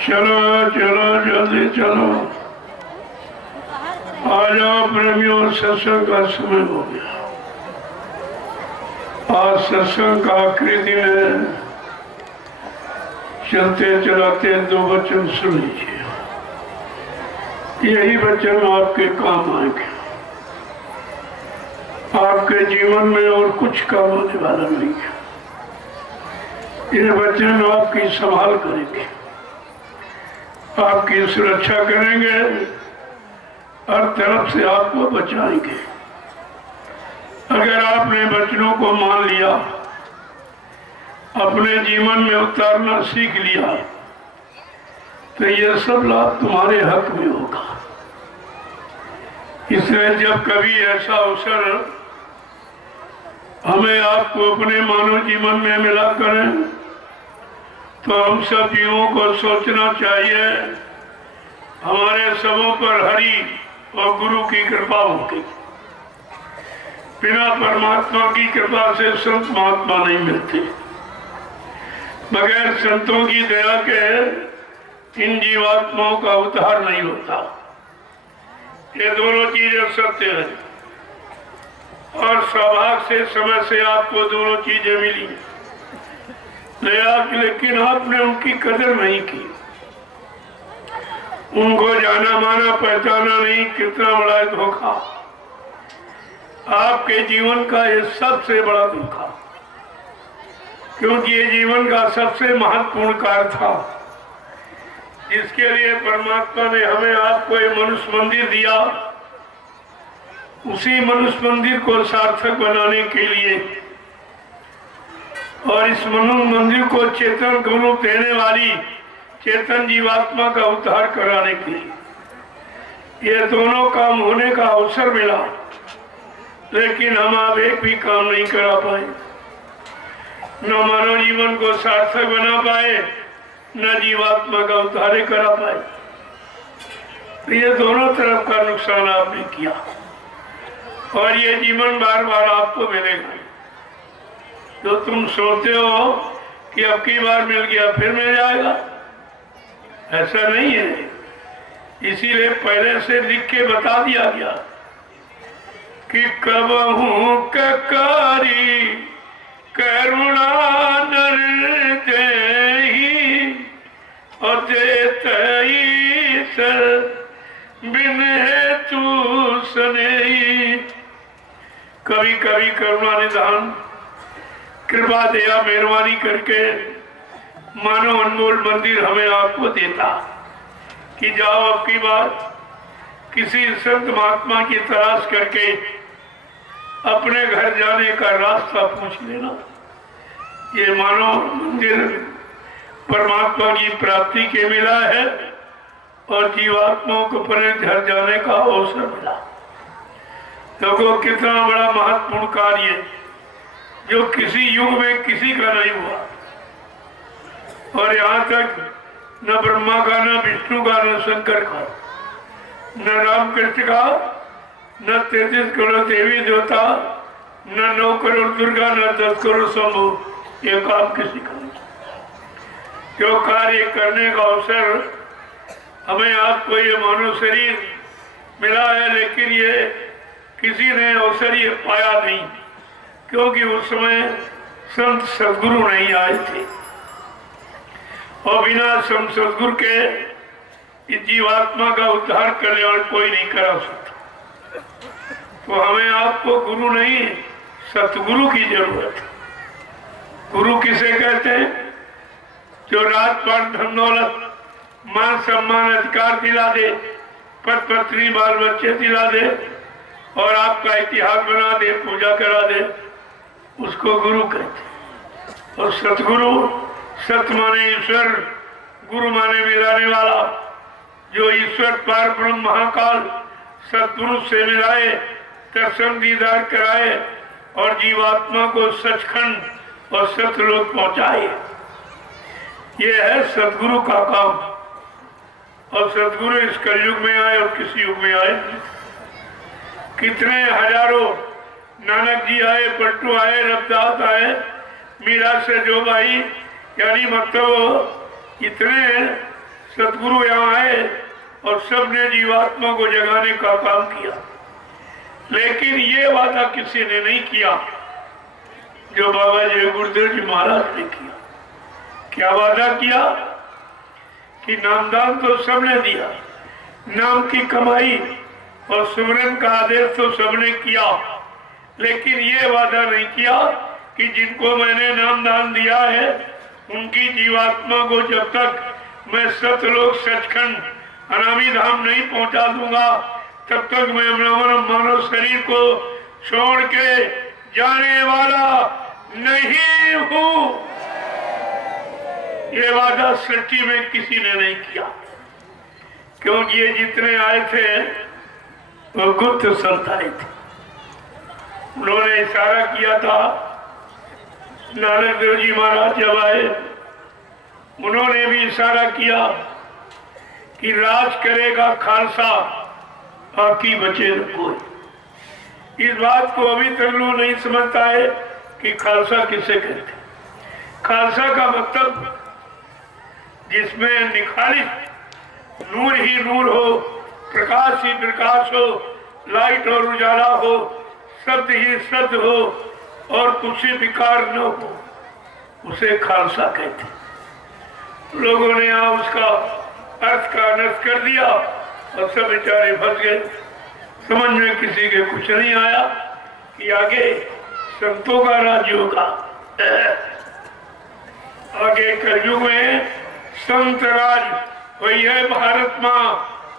चलो चलो जल्दी चलो, आ जाओ प्रेमियों, सत्संग का समय हो गया। आज सत्संग का आखिरी दिन है। चलते चलाते दो वचन सुन लीजिए, यही वचन आपके काम आएंगे। आपके जीवन में और कुछ काम होने वाला नहीं है। ये वचन आपकी संभाल करेंगे, आपकी सुरक्षा करेंगे, हर तरफ से आपको बचाएंगे। अगर आपने वचनों को मान लिया, अपने जीवन में उतारना सीख लिया, तो ये सब लाभ तुम्हारे हक में होगा। इसलिए जब कभी ऐसा अवसर हमें आपको अपने मानव जीवन में मिला करें, तो हम सब जीवों को सोचना चाहिए हमारे सबों पर हरि और गुरु की कृपा होगी। बिना परमात्मा की कृपा से संत महात्मा नहीं मिलते। बगैर संतों की दया के इन जीवात्माओं का उद्धार नहीं होता। ये दोनों चीजें सत्य है और सौभाग्य से समय से आपको दोनों चीजें मिली, लेकिन आपने उनकी कदर नहीं की, उनको जाना माना पहचाना नहीं। कितना बड़ा धोखा, आपके जीवन का ये सबसे बड़ा धोखा, क्योंकि ये जीवन का सबसे महत्वपूर्ण कार्य था जिसके लिए परमात्मा ने हमें आपको ये मनुष्य मंदिर दिया। उसी मनुष्य मंदिर को सार्थक बनाने के लिए और इस मनुष्य मंदिर को चेतन गुरु देने वाली चेतन जीवात्मा का उद्धार कराने के लिए ये दोनों काम होने का अवसर मिला, लेकिन हम आप एक भी काम नहीं करा पाए। न मानव जीवन को सार्थक बना पाए, न जीवात्मा का उद्धार करा पाए। तो ये दोनों तरफ का नुकसान आपने किया और ये जीवन बार बार आपको मिलेगा। जो तुम सोचते हो कि अब की बार मिल गया फिर मिल जाएगा, ऐसा नहीं है। इसीलिए पहले से लिख के बता दिया गया कि कबहू ककारी करुणा नर देहि अदेत ईश्वर बिन हेतु सनेही। कभी कभी करुणा निधान कृपा दया मेहरबानी करके मानो अनमोल मंदिर हमें आपको देता कि जाओ अब की बात किसी संत महात्मा की तलाश करके अपने घर जाने का रास्ता पूछ लेना। ये मानो मंदिर परमात्मा की प्राप्ति के मिला है और जीवात्माओं को अपने घर जाने का अवसर मिला। देखो कितना बड़ा महत्वपूर्ण कार्य जो किसी युग में किसी का नहीं हुआ। और यहाँ तक न ब्रह्मा का, न विष्णु का, न शंकर का, न रामकृष्ण का, न 33 करोड़ देवी देवता, न 9 करोड़ दुर्गा, न 10 करोड़ शंभु, ये काम किसी का नहीं। जो कार्य करने का अवसर हमें आपको ये मानव शरीर मिला है, लेकिन ये किसी ने अवसर ये पाया नहीं, क्योंकि उस समय संत सदगुरु नहीं आए थे और बिना संत सदगुरु के इस जीवात्मा का उद्धार करने और कोई नहीं करा सकता। तो हमें आपको गुरु नहीं सतगुरु की जरूरत है। गुरु किसे कहते हैं? जो रात पाट धन दौलत मान सम्मान अधिकार दिला दे, पद पत्नी बाल बच्चे दिला दे और आपका इतिहास बना दे, पूजा करा दे, उसको गुरु कहते हैं। और सतगुरु, सत माने ईश्वर, गुरु माने मिलाने वाला, जो ईश्वर पार ब्रह्म महाकाल सतपुरुष से मिलाए, दर्शन दीदार कराए और जीवात्मा को सचखंड और सतलोक पहुंचाए। ये है सतगुरु का काम। और सतगुरु इस कलयुग में आए और किसी युग में आए। कितने हजारों नानक जी आए, पट्टू आए, रविदास आए, मीरा से जो भाई, यानी मतलब इतने सतगुरु यहाँ आए और सबने जीवात्मा को जगाने का काम किया। लेकिन ये वादा किसी ने नहीं किया जो बाबा जय गुरुदेव जी महाराज ने किया। क्या वादा किया कि नामदान तो सबने दिया, नाम की कमाई और सुमरन का आदेश तो सबने किया, लेकिन ये वादा नहीं किया कि जिनको मैंने नामदान दिया है उनकी जीवात्मा को जब तक मैं सतलोक सचखंड अनामी धाम नहीं पहुंचा दूंगा तब तक मैं मानव शरीर को छोड़ के जाने वाला नहीं हूं। ये वादा सृष्टि में किसी ने नहीं किया, क्योंकि ये जितने आए थे वो गुप्त संत आए थे। उन्होंने इशारा किया था, नानक देव जी महाराज जब आए उन्होंने भी इशारा किया कि राज करेगा खालसा, बाकी बचे न कोई। इस बात को अभी तक लोग नहीं समझता है कि खालसा किसे कहते। खालसा का मतलब जिसमें निखालिस नूर ही नूर हो, प्रकाश ही प्रकाश हो, लाइट और उजाला हो, शब्द ही शब्द हो और कुछ विकार न हो, उसे खालसा कहते। लोगों ने यहाँ उसका अर्थ का नष्ट कर दिया और सब बेचारे फंस गए। समझ में किसी के कुछ नहीं आया कि आगे संतों का राज्य होगा। आगे कलयुग में संत राज वही है भारत माँ,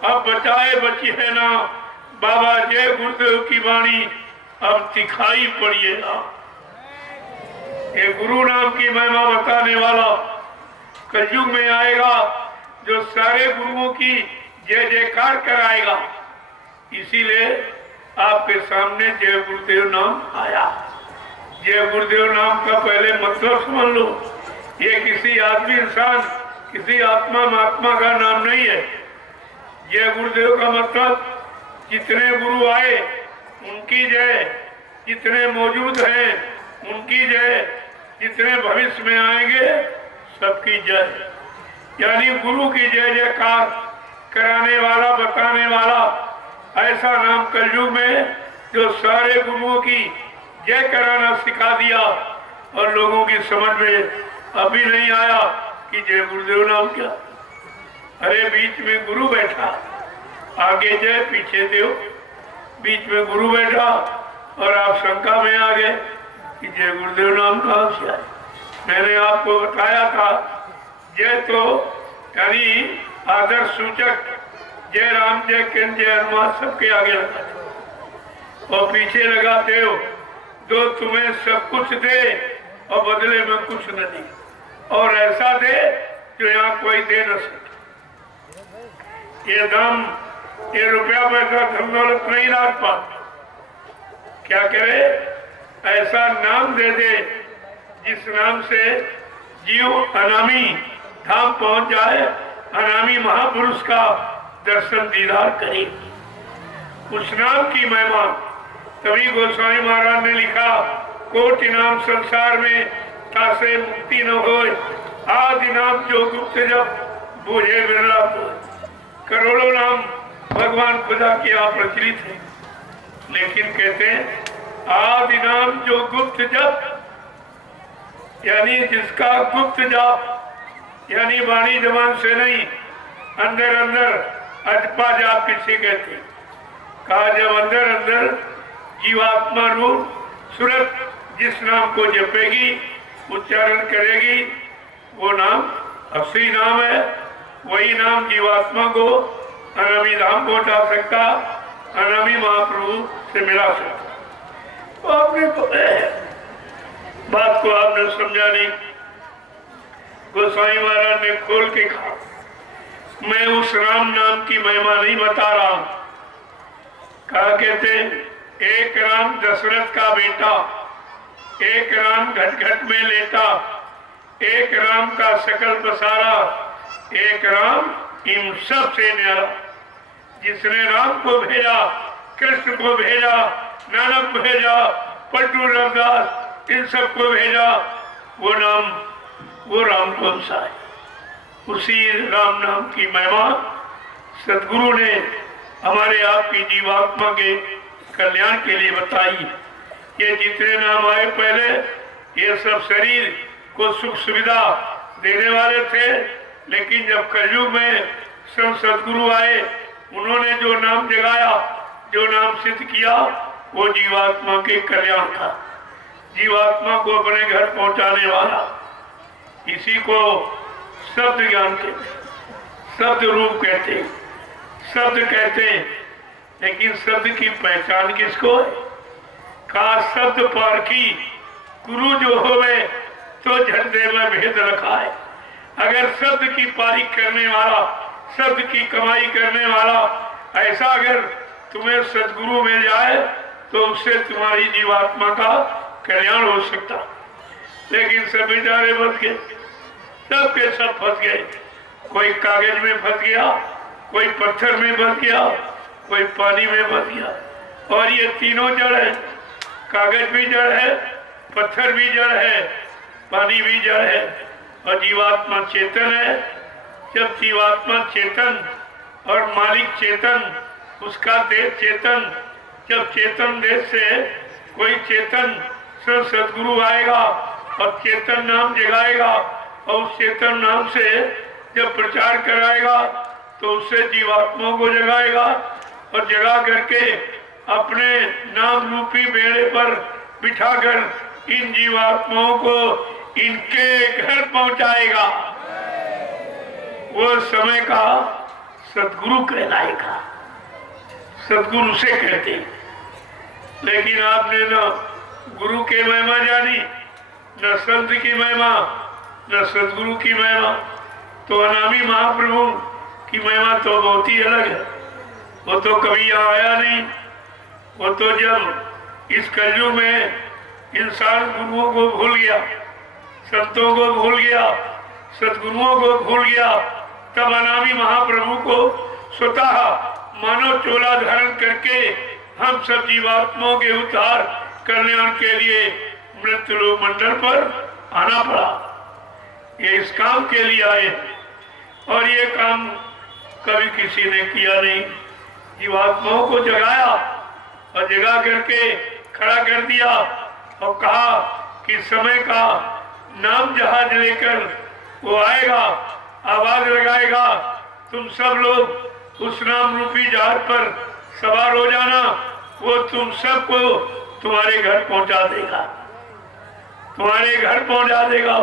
अब बचाए बची है ना। बाबा जय गुरुदेव की वाणी अब दिखाई पड़िएगा। ये गुरु नाम की महिमा बताने वाला कलयुग में आएगा, जो सारे गुरुओं की जय जयकार कराएगा। इसीलिए आपके सामने जय गुरुदेव नाम आया। जय गुरुदेव नाम का पहले मतलब समझ लो, ये किसी आदमी इंसान, किसी आत्मा महात्मा का नाम नहीं है। जय गुरुदेव का मतलब जितने गुरु आए उनकी जय, जितने मौजूद हैं उनकी जय, जितने भविष्य में आएंगे सबकी जय। यानी गुरु की जय जयकार कराने वाला, बताने वाला ऐसा नाम कलयुग में जो सारे गुरुओं की जय कराना सिखा दिया। और लोगों की समझ में अभी नहीं आया कि जय गुरुदेव नाम क्या। अरे बीच में गुरु बैठा, आगे जय पीछे देव, बीच में गुरु बैठा और आप शंका में आ गए कि जय गुरुदेव नाम कहाँ से आए। मैंने आपको बताया था जय तो यानी आदर सूचक, जय राम जय किरण जय हनुमान सबके आगे लगा दे और पीछे लगा देव, जो तुम्हें सब कुछ दे और बदले में कुछ न दे, और ऐसा दे जो यहाँ कोई दे न सके। ये दाम, ये रुपया पैसा धन दौलत नहीं रात पाते, क्या करे, ऐसा नाम दे दे जिस नाम से जीव अनामी धाम पहुंच जाए, अनामी महापुरुष का दर्शन दीदार करे। उस नाम की महिमा तभी गोस्वामी महाराज ने लिखा, कोटि नाम संसार में तासे मुक्ति न होए, आदि नाम जो गुप्त जब बूझे बिरला बोए। करोड़ों नाम भगवान खुदा के यहाँ प्रचलित है, लेकिन कहते हैं आदि नाम जो गुप्त जप, यानी जिसका गुप्त जाप, यानी वाणी जबान से नहीं, अंदर अंदर अजपा जाप किसे कहते, कहा जब अंदर अंदर जीवात्मा रूप सूरत जिस नाम को जपेगी, उच्चारण करेगी, वो नाम असली नाम है। वही नाम जीवात्मा को अनामी धाम पहुंचा सकता, अनामी महाप्रभु से मिला सकता। तो आपने बात को आपने समझा नहीं। गोस्वामी महाराज ने खोल के कहा, मैं उस राम नाम की महिमा नहीं बता रहा हूं। कहा कहते, एक राम दशरथ का बेटा, एक राम घट घट में लेटा, एक राम का सकल पसारा, एक राम इन सब से न्यारा। जिसने राम को भेजा, कृष्ण को भेजा, नानक भेजा, पट्टू रविदास, इन सब को भेजा, वो राम कौन सा है? उसी राम नाम की महिमा सदगुरु ने हमारे आपकी जीवात्मा के कल्याण के लिए बताई। ये जितने नाम आए पहले, ये सब शरीर को सुख सुविधा देने वाले थे, लेकिन जब कलयुग में संत सदगुरु आए, उन्होंने जो नाम जगाया, जो नाम सिद्ध किया, वो जीवात्मा के कल्याण का, जीवात्मा को अपने घर पहुंचाने वाला। इसी को शब्द ज्ञान कहते, शब्द रूप कहते, शब्द कहते। लेकिन शब्द की पहचान किसको है? कहा शब्द पारखी गुरु जो होवे तो झंडे में भेद रखा है। अगर शब्द की पारी करने वाला, शब्द की कमाई करने वाला, ऐसा अगर तुम्हें सदगुरु मिल जाए तो उससे तुम्हारी जीवात्मा का कल्याण हो सकता। लेकिन सब बेचारे फंस गए, सब के सब फंस गए। कोई कागज में फंस गया, कोई पत्थर में फंस गया, कोई पानी में फंस गया। और ये तीनों जड़ है, कागज भी जड़ है, पत्थर भी जड़ है, पानी भी जड़ है, और जीवात्मा चेतन है। जब जीवात्मा चेतन और मालिक चेतन, उसका देश चेतन, जब चेतन देश से कोई चेतन सदगुरु आएगा और चेतन नाम जगाएगा, और उस चेतन नाम से जब प्रचार कराएगा तो उससे जीवात्माओं को जगाएगा, और जगा करके अपने नाम रूपी बेड़े पर बिठाकर इन जीवात्माओं को इनके घर पहुंचाएगा। वो समय का सदगुरु कहलाएगा, सदगुरु से कहते। लेकिन आपने न गुरु की महिमा जानी, न संत की महिमा, न सदगुरु की महिमा। तो अनामी महाप्रभु की महिमा तो बहुत ही अलग है। वो तो कभी यहाँ आया नहीं। वो तो जब इस कलयुग में इंसान गुरुओं को भूल गया, संतों को भूल गया, सदगुरुओं को भूल गया, तब अनामी महाप्रभु को स्वतः मानव चोला धारण करके हम सब जीवात्माओं के उद्धार कल्याण के लिए मृत्यु मंडल पर आना पड़ा। ये इस काम के लिए आए, और ये काम कभी किसी ने किया नहीं। जीवात्माओं को जगाया और जगा करके खड़ा कर दिया और कहा कि समय का नाम जहाज लेकर वो आएगा, आवाज लगाएगा, तुम सब लोग उस नाम रूपी जहाज पर सवार हो जाना, वो तुम सबको तुम्हारे घर पहुंचा देगा, तुम्हारे घर पहुंचा देगा।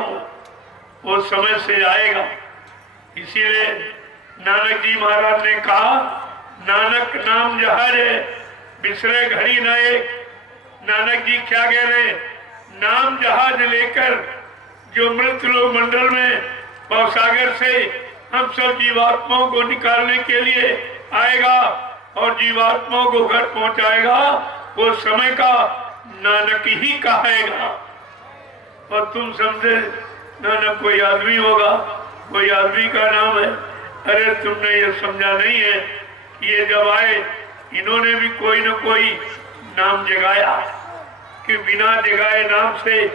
वो समय से आएगा। इसीलिए नानक जी महाराज ने कहा, नानक नाम जहाज है बिसरे घड़ी न एक। नानक जी क्या कह रहे हैं? नाम जहाज लेकर जो मृत लोक मंडल में भवसागर से हम सब जीवात्माओं को निकालने के लिए आएगा और जीवात्माओं को घर पहुंचाएगा, वो समय का नानक ही कहेगा। और तुम समझे नानक कोई आदमी होगा, कोई आदमी का नाम है। अरे तुमने ये समझा नहीं है कि ये जब आए इन्होंने भी कोई न कोई नाम जगाया, कि बिना जगाए नाम से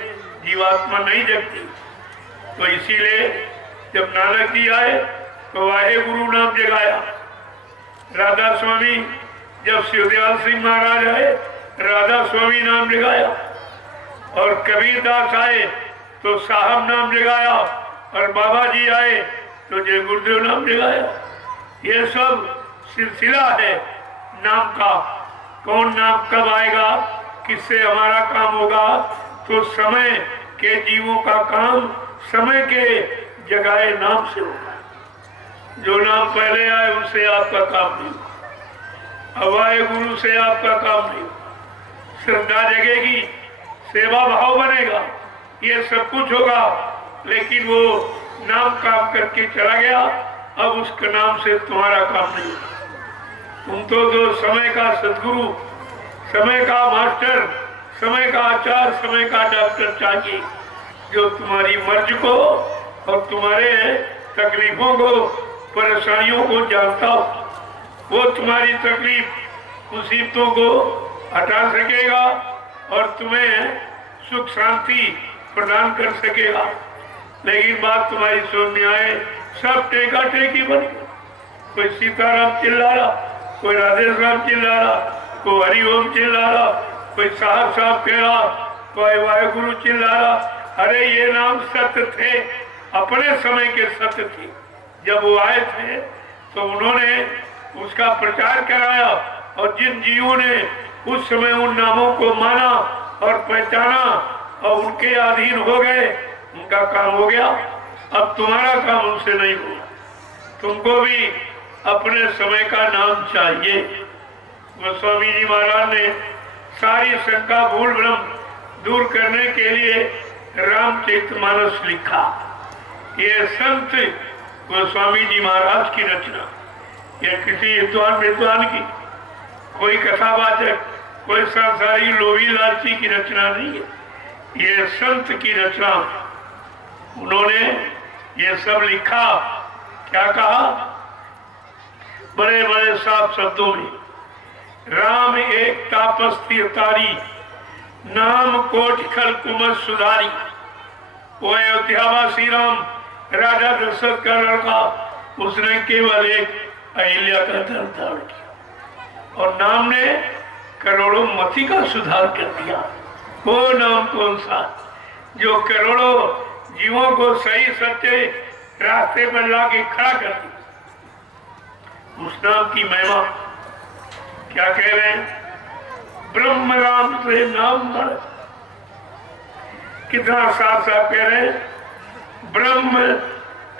जीवात्मा नहीं जगती। तो इसीलिए जब नानक जी आए तो वाहे गुरु नाम जगाया। राधा स्वामी जब शिवदयाल सिंह महाराज आए, राधा स्वामी नाम जगाया। और कबीरदास आए तो साहब नाम जगाया। और बाबा जी आए तो जय गुरुदेव नाम जगाया। ये सब सिलसिला है नाम का। कौन नाम कब आएगा, किससे हमारा काम होगा, तो समय के जीवों का काम समय के जगाए नाम से होगा। जो नाम पहले आए उससे आपका काम नहीं होगा। अब आए गुरु से आपका काम नहीं होगा। श्रद्धा जगेगी, सेवा भाव बनेगा, ये सब कुछ होगा। लेकिन वो नाम काम करके चला गया, अब उसके नाम से तुम्हारा काम नहीं होगा। तुम तो जो समय का सदगुरु, समय का मास्टर, समय का आचार्य, समय का डॉक्टर चाहिए, जो तुम्हारी मर्ज को और तुम्हारे तकलीफों को, परेशानियों को जानता हो। वो तुम्हारी तकलीफ मुसीबतों को हटा सकेगा और तुम्हें सुख शांति प्रदान कर सकेगा। लेकिन बात तुम्हारी समझ में आए, सब टेका टेकी बन, कोई सीताराम चिल्ला रहा, कोई राधे श्याम चिल्ला रहा, कोई हरिओम चिल्ला रहा, कोई साहब साहब कह रहा, कोई वाहेगुरु चिल्ला रहा। अरे ये नाम सत्य थे, अपने समय के सत्य थे। जब वो आए थे तो उन्होंने उसका प्रचार कराया, और जिन जीवों ने उस समय उन नामों को माना और पहचाना और उनके अधीन हो गए, उनका काम हो गया। अब तुम्हारा काम उनसे नहीं होगा। तुमको भी अपने समय का नाम चाहिए। गोस्वामी जी महाराज ने सारी शंका भूल भ्रम दूर करने के लिए रामचरितमानस लिखा। ये संत गोस्वामी जी महाराज की रचना, ये किसी विद्वान की, कोई कथावाचक, कोई संसारी लोभी लालची की रचना नहीं है। ये संत की रचना। उन्होंने ये सब लिखा। क्या कहा? बड़े बड़े साफ शब्दों में, राम एक तापस तीर्थारी, नाम कोटि खल कुमत सुधारी। वो अयोध्यावासी राम, राजा दशरथ का लड़का, उसने केवल एक अहिल्या का धर्म धारण किया और नाम ने करोड़ों मती का सुधार कर दिया। वो नाम कौन सा जो करोड़ों जीवों को सही सच्चे रास्ते पर लाके खड़ा कर दिया? उस नाम की महिमा क्या कह रहे हैं? ब्रह्म राम से नाम बढ़। कितना साफ साफ कह रहे हैं, ब्रह्म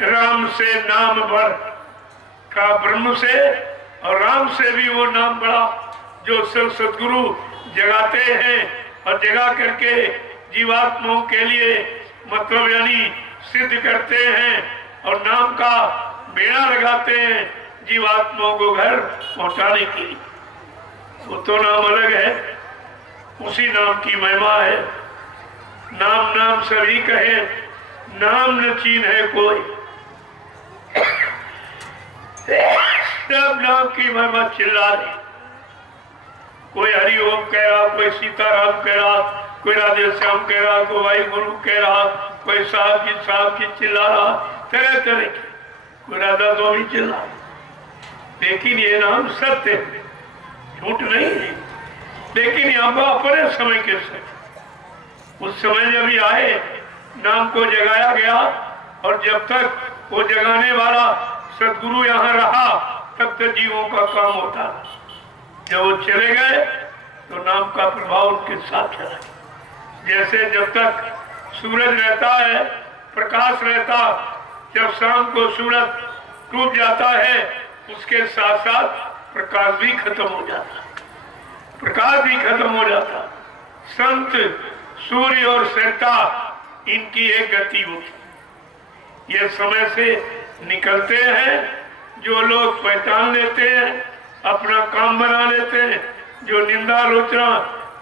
राम से नाम बढ़। का ब्रह्म से और राम से भी वो नाम बड़ा जो सब सदगुरु जगाते हैं और जगा करके जीवात्माओं के लिए मतलब यानी सिद्ध करते हैं और नाम का बेड़ा लगाते हैं जीवात्माओं को घर पहुंचाने के लिए। वो तो नाम अलग है, उसी नाम की महिमा है। नाम नाम सभी कहे, नाम न चीन है कोई। सब नाम की महिमा चिल्ला रही। कोई हरिओम कह रहा, कोई सीताराम कह रहा, कोई राधे श्याम कह रहा, कोई वाहिगुरु कह रहा, कोई साहब जी चिल्ला रहा, तरह तरह के, कोई राधा स्वामी चिल्ला। लेकिन ये नाम सत्य है, झूठ नहीं है। लेकिन यहाँ पर अपने समय के सत्य, उस समय जब ये आए नाम को जगाया गया और जब तक वो जगाने वाला सदगुरु यहाँ रहा तब तक जीवों का काम होता। जब वो चले गए तो नाम का प्रभाव उनके साथ चला। जैसे जब तक सूरज रहता है, प्रकाश रहता, जब शाम को सूरज डूब जाता है उसके साथ साथ प्रकाश भी खत्म हो जाता, प्रकाश भी खत्म हो जाता। संत सूर्य और संता इनकी एक गति होती। ये समय से निकलते हैं, जो लोग पहचान लेते हैं, अपना काम बना लेते हैं, जो निंदा आलोचना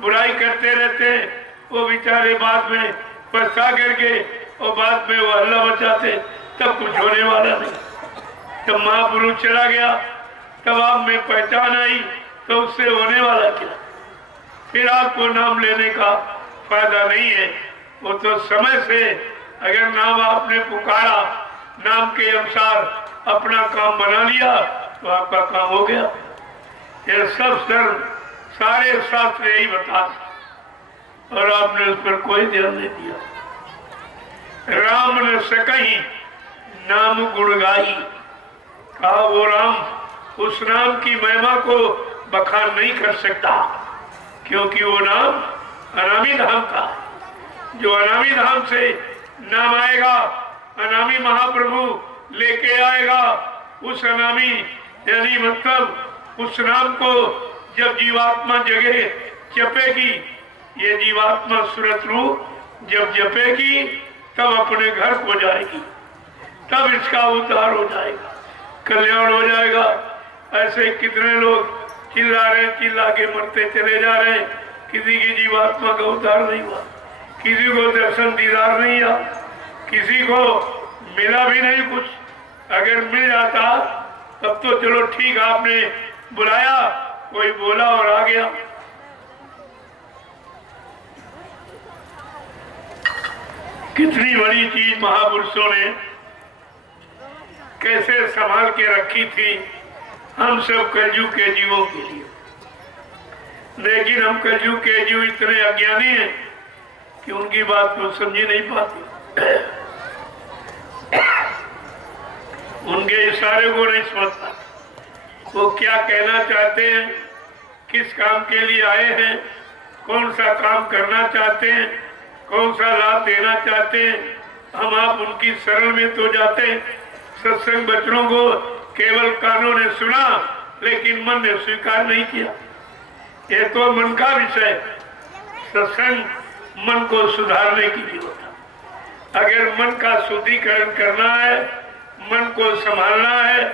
बुराई करते रहते हैं, वो बेचारे बाद में पछता करके और बाद में वो हल्ला मचाते, तब कुछ होने वाला नहीं। जब महापुरुष चला गया तब आप में पहचान आई तो उससे होने वाला क्या? फिर आपको नाम लेने का फायदा नहीं है। वो तो समय से अगर नाम आपने पुकारा, नाम के अनुसार अपना काम बना लिया तो आपका काम हो गया। ये सब सारे शास्त्र यही बता, और आपने उस पर कोई ध्यान नहीं दिया। राम न सकहीं नाम गुण गाई, कहा वो राम उस नाम की महिमा को बखान नहीं कर सकता, क्योंकि वो नाम अनामी धाम का। जो अनामी धाम से नाम आएगा, अनामी महाप्रभु लेके आएगा, उस अनामी यानी मतलब उस नाम को जब जीवात्मा जगह जपेगी, ये जीवात्मा सुरत रूप जब जपेगी तब अपने घर को जाएगी, तब इसका उद्धार हो जाएगा, कल्याण हो जाएगा। ऐसे कितने लोग चिल्ला रहे, चिल्ला के मरते चले जा रहे हैं, किसी की जीवात्मा का उद्धार नहीं हुआ, किसी को दर्शन दीदार नहीं हुआ, किसी को मिला भी नहीं कुछ। अगर मिल जाता तब तो चलो ठीक, आपने बुलाया, कोई बोला और आ गया। कितनी बड़ी चीज महापुरुषों ने कैसे संभाल के रखी थी हम सब कलयुग के जीवों के लिए। लेकिन हम कलयुग के जीव इतने अज्ञानी हैं कि उनकी बात को समझ नहीं पाते, उनके इशारे को नहीं समझ पाते। वो क्या कहना चाहते हैं, किस काम के लिए आए हैं, कौन सा काम करना चाहते हैं, कौन सा लाभ देना चाहते हैं। हम आप उनकी शरण में तो जाते हैं। सत्संग बच्चों को केवल कानों ने सुना लेकिन मन ने स्वीकार नहीं किया। ये तो मन का विषय। सत्संग मन को सुधारने की जरूरत है। अगर मन का शुद्धिकरण करना है, मन को संभालना है,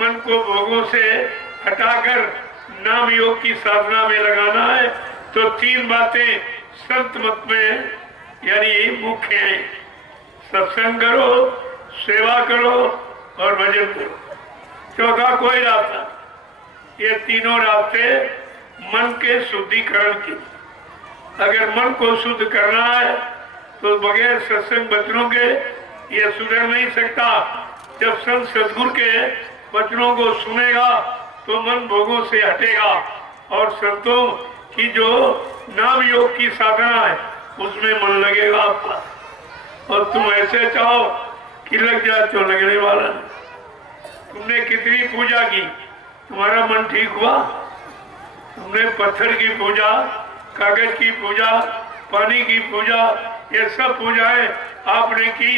मन को भोगों से हटाकर नाम योग की साधना में लगाना है, तो तीन बातें संत मत में यानी मुख्य है। सत्संग करो, सेवा करो और भजन करो। चौथा कोई रास्ता। ये तीनों रास्ते मन के शुद्धिकरण के। अगर मन को शुद्ध करना है तो बगैर सत्संग वचनों के ये सुधर नहीं सकता। जब संत सदगुरु के वचनों को सुनेगा तो मन भोगों से हटेगा और संतों की जो नाम योग की साधना है उसमें मन लगेगा आपका। और तुम ऐसे चाहो कि लग जाए तो लगने वाला नहीं। तुमने कितनी पूजा की, तुम्हारा मन ठीक हुआ? तुमने पत्थर की पूजा, कागज की पूजा, पानी की पूजा, ये सब पूजाएं आपने की,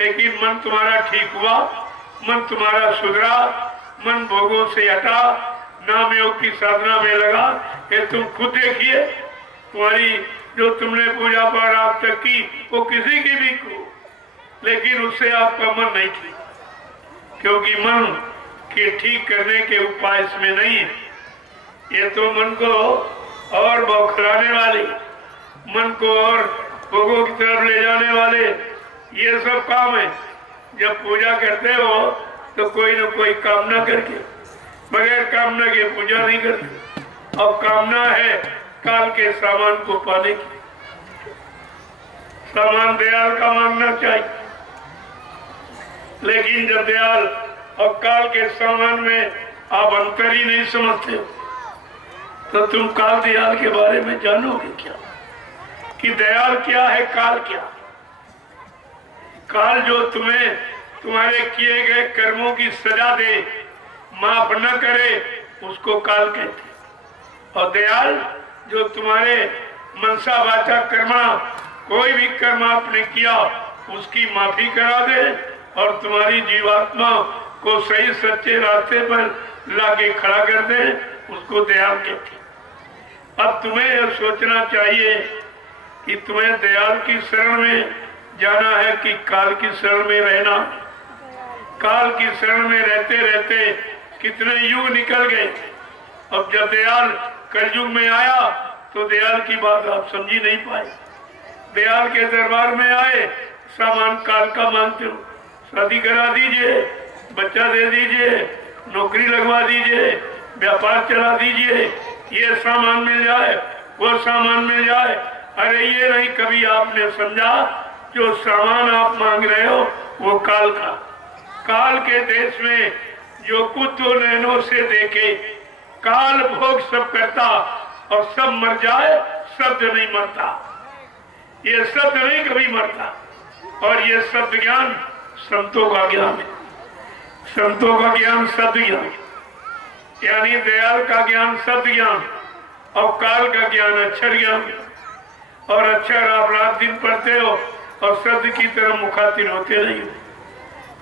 लेकिन मन तुम्हारा ठीक हुआ? मन तुम्हारा सुधरा? मन भोगों से हटा, नाम योग की साधना में लगा? ये तुम खुद देखिए। तुम्हारी जो तुमने पूजा पाठ आज तक की वो किसी की भी को, लेकिन उससे आपका मन नहीं ठीक, क्योंकि मन के ठीक करने के उपाय इसमें नहीं है। ये तो मन को और बौखलाने वाले, मन को और भोगों की तरफ ले जाने वाले ये सब काम है। जब पूजा करते हो तो कोई न कोई कामना करके, बगैर कामना के पूजा नहीं करते। और कामना है काल के सामान को पाने की। सामान दयाल का मांगना चाहिए, लेकिन जब दयाल और काल के सामान में आप अंतर ही नहीं समझते तो तुम काल दयाल के बारे में जानोगे क्या? कि दयाल क्या है, काल क्या? काल जो तुम्हें तुम्हारे किए गए कर्मों की सजा दे, माफ न करे, उसको काल कहते। और दयाल जो तुम्हारे मनसा वाचा कर्मा कोई भी कर्म आपने किया उसकी माफी करा दे और तुम्हारी जीवात्मा को सही सच्चे रास्ते पर लाके खड़ा कर दे, उसको दयाल कहते। अब तुम्हें यह सोचना चाहिए कि तुम्हें दयाल की शरण में जाना है कि काल की शरण में रहना। काल की शरण में रहते रहते कितने युग निकल गए। अब जब दयाल कलयुग में आया तो दयाल की बात आप समझी नहीं पाए। दयाल के दरबार में आए, सामान काल का मांगते हो, शादी करा दीजिए, बच्चा दे दीजिए, नौकरी लगवा दीजिए, व्यापार चला दीजिए, ये सामान मिल जाए, वो सामान मिल जाए। अरे ये नहीं कभी आपने समझा जो सामान आप मांग रहे हो वो काल का। काल के देश में जो कुछ दो नैनों से देखे, काल भोग सब करता और सब मर जाए, शब्द नहीं मरता। ये शब्द नहीं कभी मरता। और ये शब्द ज्ञान संतों का ज्ञान है। संतों का ज्ञान शब्द ज्ञान, यानी दयाल का ज्ञान शब्द ज्ञान और काल का ज्ञान अक्षर ज्ञान। और अक्षर आप रात दिन पढ़ते हो और शब्द की तरह मुखातिब होते नहीं हो।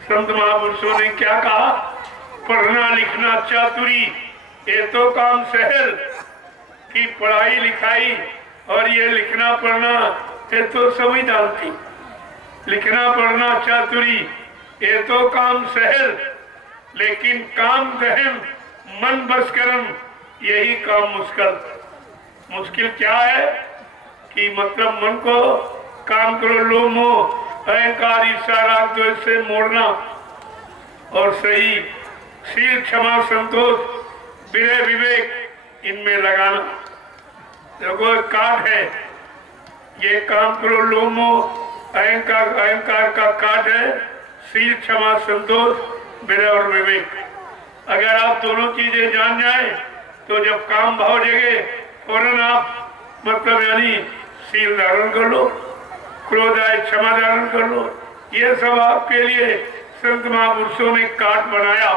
संत महापुरुषों ने क्या कहा? पढ़ना लिखना चातुरी ये तो काम सहल की, पढ़ाई लिखाई और ये लिखना पढ़ना ये तो सभी जानती। लिखना पढ़ना चातुरी ये तो काम सहल, लेकिन काम दहन मन बस करम यही काम मुश्किल। मुश्किल क्या है कि मतलब मन को काम करो, लोभ मोह अहंकार ईर्ष्या राग द्वेष से मोड़ना और सही शील क्षमा संतोष विनय विवेक इनमें लगाना। देखो काट है, ये काम करो लोभ मोह अहंकार का काट है, शील क्षमा संतोष विनय और विवेक। अगर आप दोनों चीजें जान जाए तो जब काम भाव जगे फौरन आप मतलब यानी शील धारण कर लो, क्रोध आए क्षमा धारण कर लो। ये सब आपके लिए संत महापुरुषों ने काट बनाया,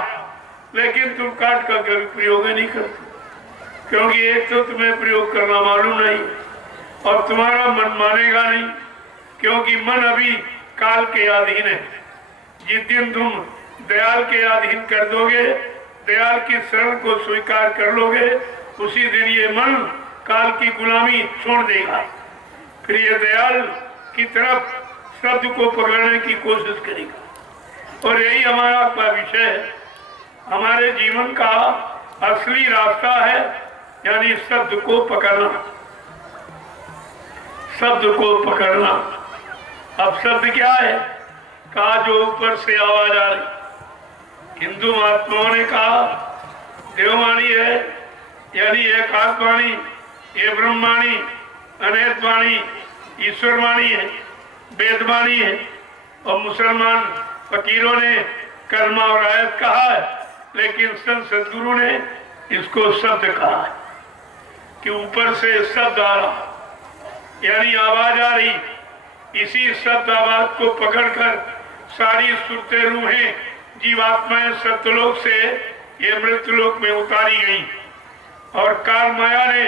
लेकिन तुम काट का कभी प्रयोग नहीं करते, क्योंकि एक तो तुम्हें प्रयोग करना मालूम नहीं और तुम्हारा मन मानेगा नहीं, क्योंकि मन अभी काल के अधीन है। जिस दिन तुम दयाल के अधीन कर दोगे, दयाल की शरण को स्वीकार कर लोगे, उसी दिन ये मन काल की गुलामी छोड़ देगा। फिर ये दयाल की तरफ शब्द को पकड़ने की कोशिश करेगा। और यही हमारा विषय है। हमारे जीवन का असली रास्ता है यानी शब्द को पकड़ना, शब्द को पकड़ना। अब शब्द क्या है? कहा जो ऊपर से आवाज आ रही। हिंदू महात्माओं ने कहा देववाणी है यानी एकात्मवाणी, ये ब्रह्मवाणी, अनैतवाणी, ईश्वरवाणी है, वेदवाणी है। और मुसलमान फकीरों ने कलमा और आयत कहा है, लेकिन संत सदगुरु ने इसको शब्द कहा है कि ऊपर से शब्द आ रहा यानी आवाज आ रही। इसी शब्द आवाज को पकड़कर सारी सुरते रूहें जीवात्माएं सत्यलोक से ये मृत्युलोक में उतारी गई और काल माया ने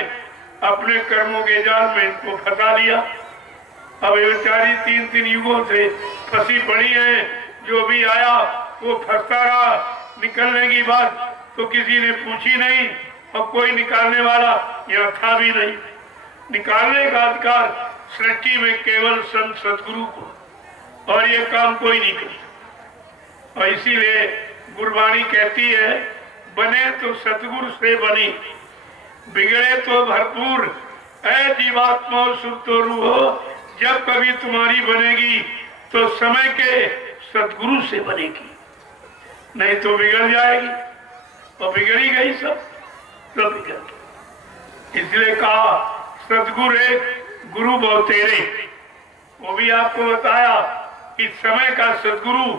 अपने कर्मों के जाल में इनको फंसा लिया। अब ये बेचारी 3-3 युगों से फंसी पड़ी है। जो भी आया वो फंसता रहा। निकलने की बात तो किसी ने पूछी नहीं और कोई निकालने वाला यहाँ था भी नहीं। निकालने का अधिकार सृष्टि में केवल संत सदगुरु को, और ये काम कोई नहीं कर। और इसीलिए गुरबाणी कहती है बने तो सतगुरु से बनी, बिगड़े तो भरपूर। ऐ जीवात्मा सुरतो रूहो, जब कभी तुम्हारी बनेगी तो समय के सतगुरु से बनेगी, नहीं तो बिगड़ जाएगी। और बिगड़ी गई सब बिगड़ गई। इसलिए कहा सतगुरु एक गुरु बहुतेरे। वो भी आपको बताया कि समय का सदगुरु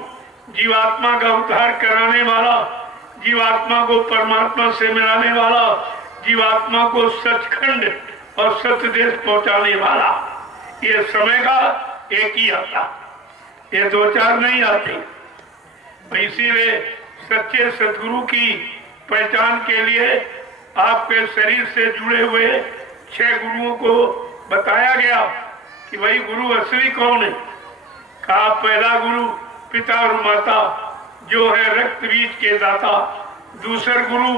जीवात्मा का उद्धार कराने वाला, जीवात्मा को परमात्मा से मिलाने वाला, जीवात्मा को सचखंड और सत्य देश पहुंचाने वाला, ये समय का एक ही आता, ये 2-4 नहीं आते। इसीलिए सच्चे सदगुरु की पहचान के लिए आपके शरीर से जुड़े हुए 6 गुरुओं को बताया गया कि भाई गुरु असली कौन है। कहा पहला गुरु पिता और माता जो है रक्त बीज के दाता। दूसरा गुरु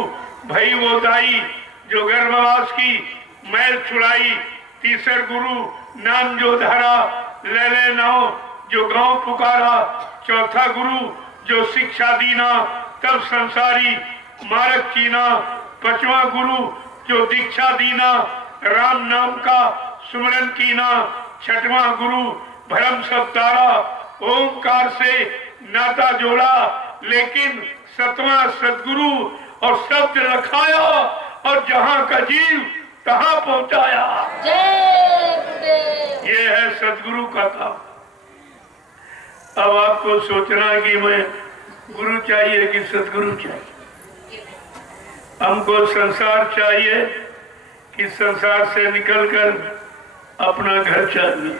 भाई वो दाई जो गर्भवास की मैल छुड़ाई। तीसरा गुरु नाम जो धारा ले ले नाव जो गांव पुकारा। चौथा गुरु जो शिक्षा दीना तब संसारी मार्ग चीना। पांचवा गुरु जो दीक्षा दीना राम नाम का सुमरन कीना। छठवां गुरु भरम सब तारा ओंकार से नाता जोड़ा। लेकिन सतवां सदगुरु और शब्द रखाया और जहां का जीव तहां पहुंचाया। ये है सदगुरु का काम। अब आपको सोचना है कि मैं गुरु चाहिए कि सदगुरु चाहिए। हमको संसार चाहिए कि संसार से निकलकर अपना घर चाहिए।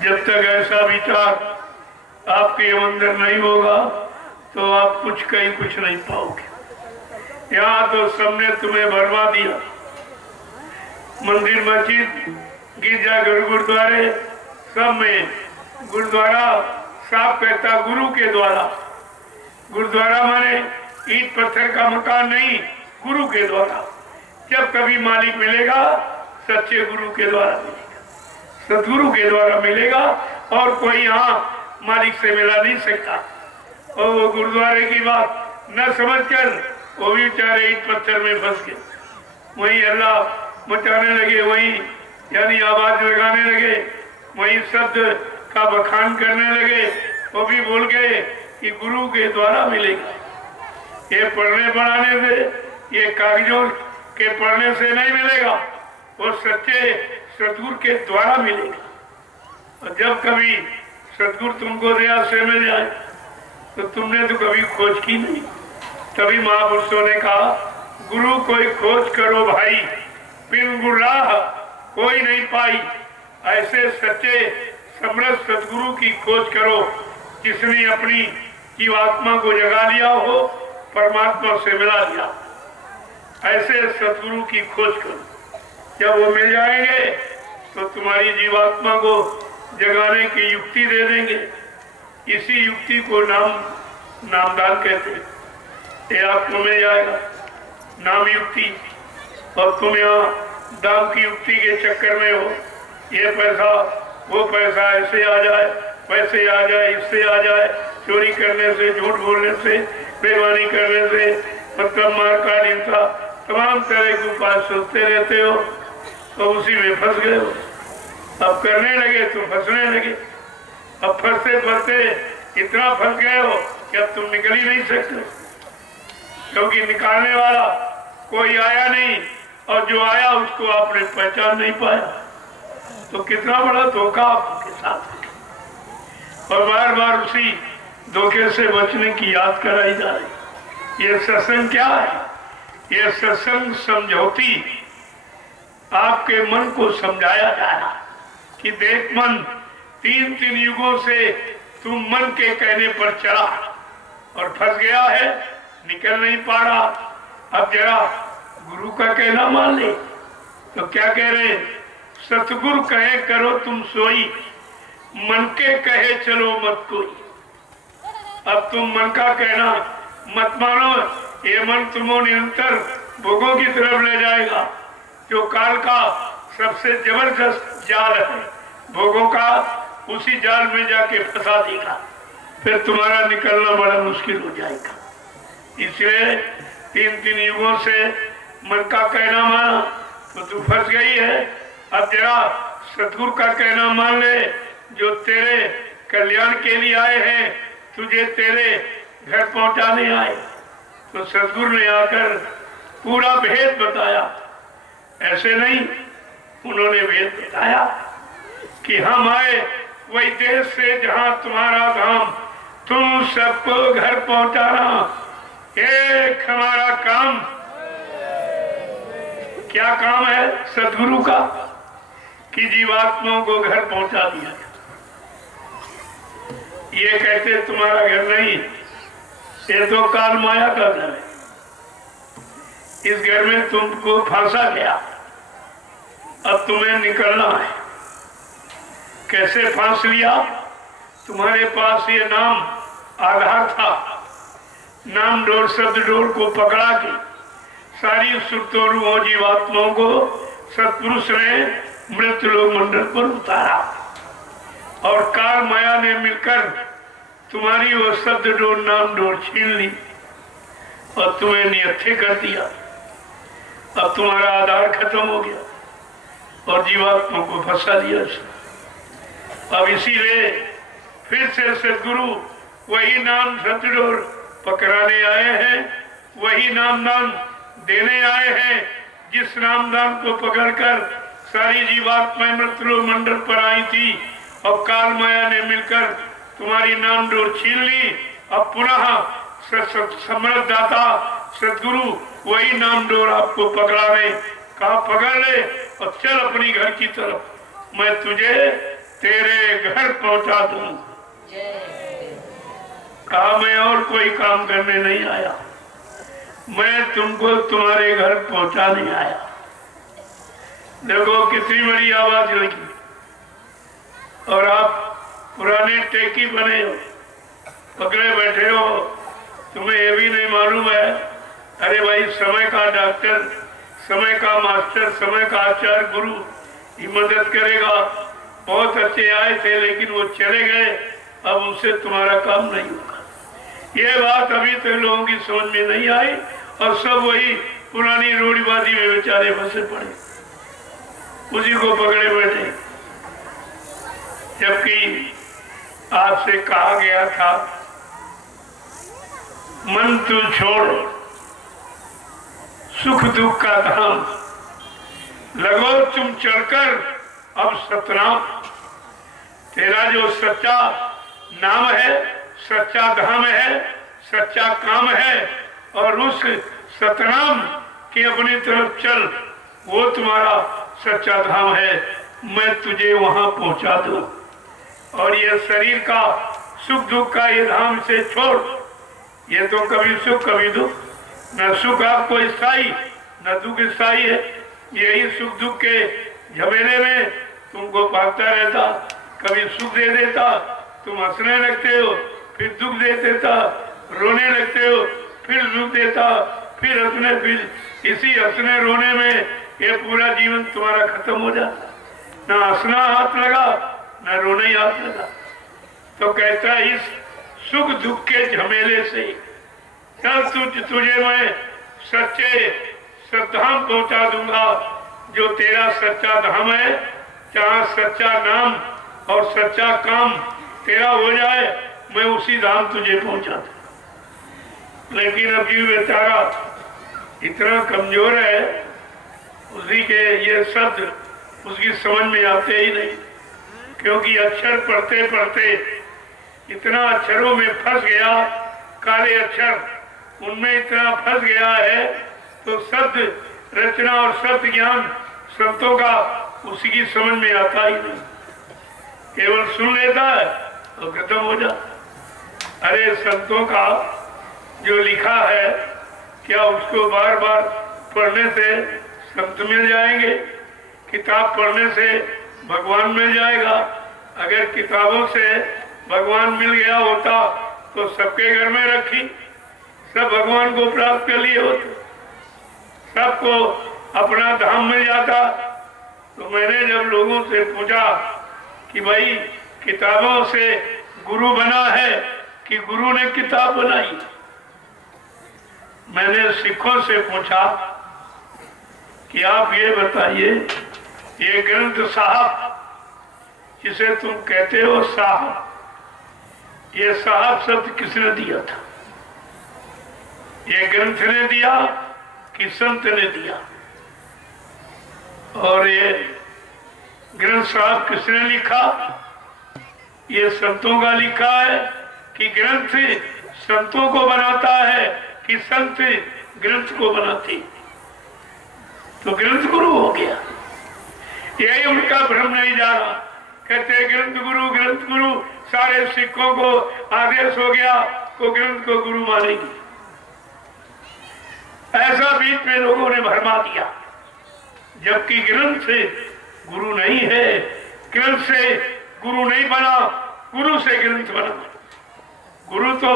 जब तक ऐसा विचार आपके अंदर नहीं होगा तो आप कुछ नहीं पाओगे। यहाँ तो सबने तुम्हें भरवा दिया। मंदिर मस्जिद गिरजा गुरुद्वारे सब में गुरुद्वारा साफ कहता गुरु के द्वारा। गुरुद्वारा माने ईंट पत्थर का मकान नहीं, गुरु के द्वारा। जब कभी मालिक मिलेगा सच्चे गुरु के द्वारा मिलेगा, सदगुरु के द्वारा मिलेगा। और कोई यहाँ मालिक से मिला नहीं सकता। और वो गुरुद्वारे की बात न समझकर वो भी बेचारे ईंट पत्थर में फंस गए। वहीं अल्लाह मचाने लगे, वहीं यानी आवाज लगाने लगे, वहीं शब्द का बखान करने लगे। वो भी भूल गए कि गुरु के द्वारा मिलेगा। ये पढ़ने पढ़ाने से, ये कागजों के पढ़ने से नहीं मिलेगा, वो सच्चे सदगुरु के द्वारा मिलेगा। और जब कभी सदगुरु तुमको दया से मिल जाए तो तुमने तो कभी खोज की नहीं। तभी महापुरुषों ने कहा गुरु कोई खोज करो भाई, बिन गुराह कोई नहीं पाई। ऐसे सच्चे समर्थ सदगुरु की खोज करो जिसने अपनी जीवात्मा को जगा लिया हो, परमात्मा से मिला दिया। ऐसे सदगुरु की खोज करो। जब वो मिल जाएंगे तो तुम्हारी जीवात्मा को जगाने की युक्ति दे देंगे। इसी युक्ति को नामदान कहते हैं। ये आपको मिल जाएगा नाम युक्ति। और तुम यहाँ दाम की युक्ति के चक्कर में हो, ये पैसा वो पैसा ऐसे आ जाए वैसे आ जाए, इससे आ जाए, चोरी करने से, झूठ बोलने से, बेईमानी करने से, मतलब मार काट, हिंसा, तमाम तरह के उपाय सोचते रहते हो तो उसी में फंस गए हो। अब करने लगे तो फंसने लगे। अब फंसते फंसते इतना फंस गए हो कि अब तुम निकल ही नहीं सकते, क्योंकि निकालने वाला कोई आया नहीं और जो आया उसको आपने पहचान नहीं पाया। तो कितना बड़ा धोखा आपके साथ। और बार बार उसी धोखे से बचने की याद कराई जा रही। ये सत्संग क्या है? ये सत्संग समझौती आपके मन को समझाया जा रहा कि देख मन, 3 युगों से तुम मन के कहने पर चला और फंस गया है, निकल नहीं पा रहा। अब जरा गुरु का कहना मान ले। तो क्या कह रहे? सतगुरु कहे करो तुम सोई, मन के कहे चलो मत कोई। अब तुम मन का कहना मत मानो। ये मन तुमको निरंतर भोगों की तरफ ले जाएगा, जो काल का सबसे जबरदस्त जाल है भोगों का। उसी जाल में जाके फंसा देगा, फिर तुम्हारा निकलना बड़ा मुश्किल हो जाएगा। इसलिए 3 युगों से मन का कहना माना तो तू फंस गई है। अब जरा सतगुरु का कहना मान ले, जो तेरे कल्याण के लिए आए हैं, तुझे तेरे घर पहुंचाने आए। तो सतगुरु ने आकर पूरा भेद बताया। ऐसे नहीं, उन्होंने भेद बताया कि हम आए वही देश से जहां तुम्हारा धाम, तुम सबको घर पहुंचाना एक हमारा काम। क्या काम है सदगुरु का? कि जीवात्माओं को घर पहुंचा दिया। ये कहते तुम्हारा घर नहीं, ये तो काल माया का घर है। इस घर में तुमको फंसा गया, अब तुम्हें निकलना है। कैसे फांस लिया? तुम्हारे पास ये नाम आधार था, नाम डोर शब्द डोर को पकड़ा के सारी सुरतोरुओं जीवात्माओं को सत्पुरुष ने मृत लोक मंडल पर उतारा और काल माया ने मिलकर तुम्हारी वो शब्द डोर नाम डोर छीन ली और तुम्हें निहत्थे कर दिया। अब तुम्हारा आधार खत्म हो गया और जीवात्मा को फंसा दिया। अब इसीलिए फिर से सदगुरु वही नाम सतडोर पकड़ाने आए हैं, वही नाम दान देने आए हैं। जिस नामदान को पकड़कर सारी जीवात्माएं मृतलोक मंडल पर आई थी और काल माया ने मिलकर तुम्हारी नाम डोर छीन ली। अब पुनः समर्थ दाता सदगुरु वही नाम डोर आपको पकड़ाने कहा, पकड़ ले और चल अपनी घर की तरफ, मैं तुझे तेरे घर पहुंचा दूं। कहा मैं और कोई काम करने नहीं आया, मैं तुमको तुम्हारे घर पहुंचाने आया। देखो कितनी बड़ी आवाज लगी और आप पुराने टेकी बने हो, पकड़े बैठे हो, तुम्हें ये भी नहीं मालूम है। अरे भाई समय का डॉक्टर, समय का मास्टर, समय का आचार्य गुरु ही मदद करेगा। बहुत अच्छे आए थे लेकिन वो चले गए, अब उनसे तुम्हारा काम नहीं होगा। ये बात अभी तक लोगों की समझ में नहीं आई और सब वही पुरानी रूढ़िवादी में बेचारे फंसे पड़े, उसी को पकड़े बैठे। जबकि आपसे कहा गया था मन तू छोड़ सुख दुख का धाम, लगो तुम चढ़कर अब सतनाम। तेरा जो सच्चा नाम है, सच्चा धाम है, सच्चा काम है और उस सतनाम के अपनी तरफ चल, वो तुम्हारा सच्चा धाम है। मैं तुझे वहां पहुंचा दूं और ये शरीर का सुख दुख का ये धाम से छोड़। ये तो कभी सुख कभी दुख, न सुख आपको स्थायी न दुख स्थायी है। यही सुख दुख के झमेले में तुमको भागता रहता, कभी सुख दे देता, तुम हंसने लगते हो, फिर दुख दे देता, रोने लगते हो, फिर दुख देता, फिर हंसने, फिर इसी हंसने रोने में ये पूरा जीवन तुम्हारा खत्म हो जाता। न हंसना हाथ लगा न रोना ही हाथ लगा। तो कहता है इस सुख दुख के झमेले से चल, तुझे मैं सच्चे सद्धाम पहुंचा दूंगा। जो तेरा सच्चा धाम है, जहाँ सच्चा नाम और सच्चा काम तेरा हो जाए, मैं उसी धाम तुझे पहुंचा दूं। लेकिन अब जीव बेचारा इतना कमजोर है, उसी के ये शब्द उसकी समझ में आते ही नहीं, क्योंकि अक्षर पढ़ते पढ़ते इतना अक्षरों में फंस गया, काले अक्षर उनमें इतना फंस गया है, तो शब्द रचना और शब्द ज्ञान संतों का उसी की समझ में आता ही नहीं। केवल सुन लेता है तो खत्म हो जाता। अरे संतों का जो लिखा है, क्या उसको बार बार पढ़ने से संत मिल जाएंगे? किताब पढ़ने से भगवान मिल जाएगा? अगर किताबों से भगवान मिल गया होता तो सबके घर में रखी, सब भगवान को प्राप्त कर लिए होते, सबको अपना धाम मिल जाता। तो मैंने जब लोगों से पूछा कि भाई किताबों से गुरु बना है कि गुरु ने किताब बनाई, मैंने सिखों से पूछा कि आप ये बताइए, ये ग्रंथ साहब जिसे तुम कहते हो साहब, ये साहब शब्द किसने दिया था? ये ग्रंथ ने दिया कि संत ने दिया? और ये ग्रंथ साहब किसने लिखा? ये संतों का लिखा है कि ग्रंथ संतों को बनाता है कि संत ग्रंथ को बनाते? तो ग्रंथ गुरु हो गया। यही उनका भ्रम नहीं जा रहा। कहते ग्रंथ गुरु, सारे सिखों को आदेश हो गया वो ग्रंथ को गुरु मानेगी। ऐसा बीच में लोगों ने भरमा दिया, जबकि ग्रंथ से गुरु नहीं है, ग्रंथ से गुरु नहीं बना, गुरु से ग्रंथ बना। गुरु तो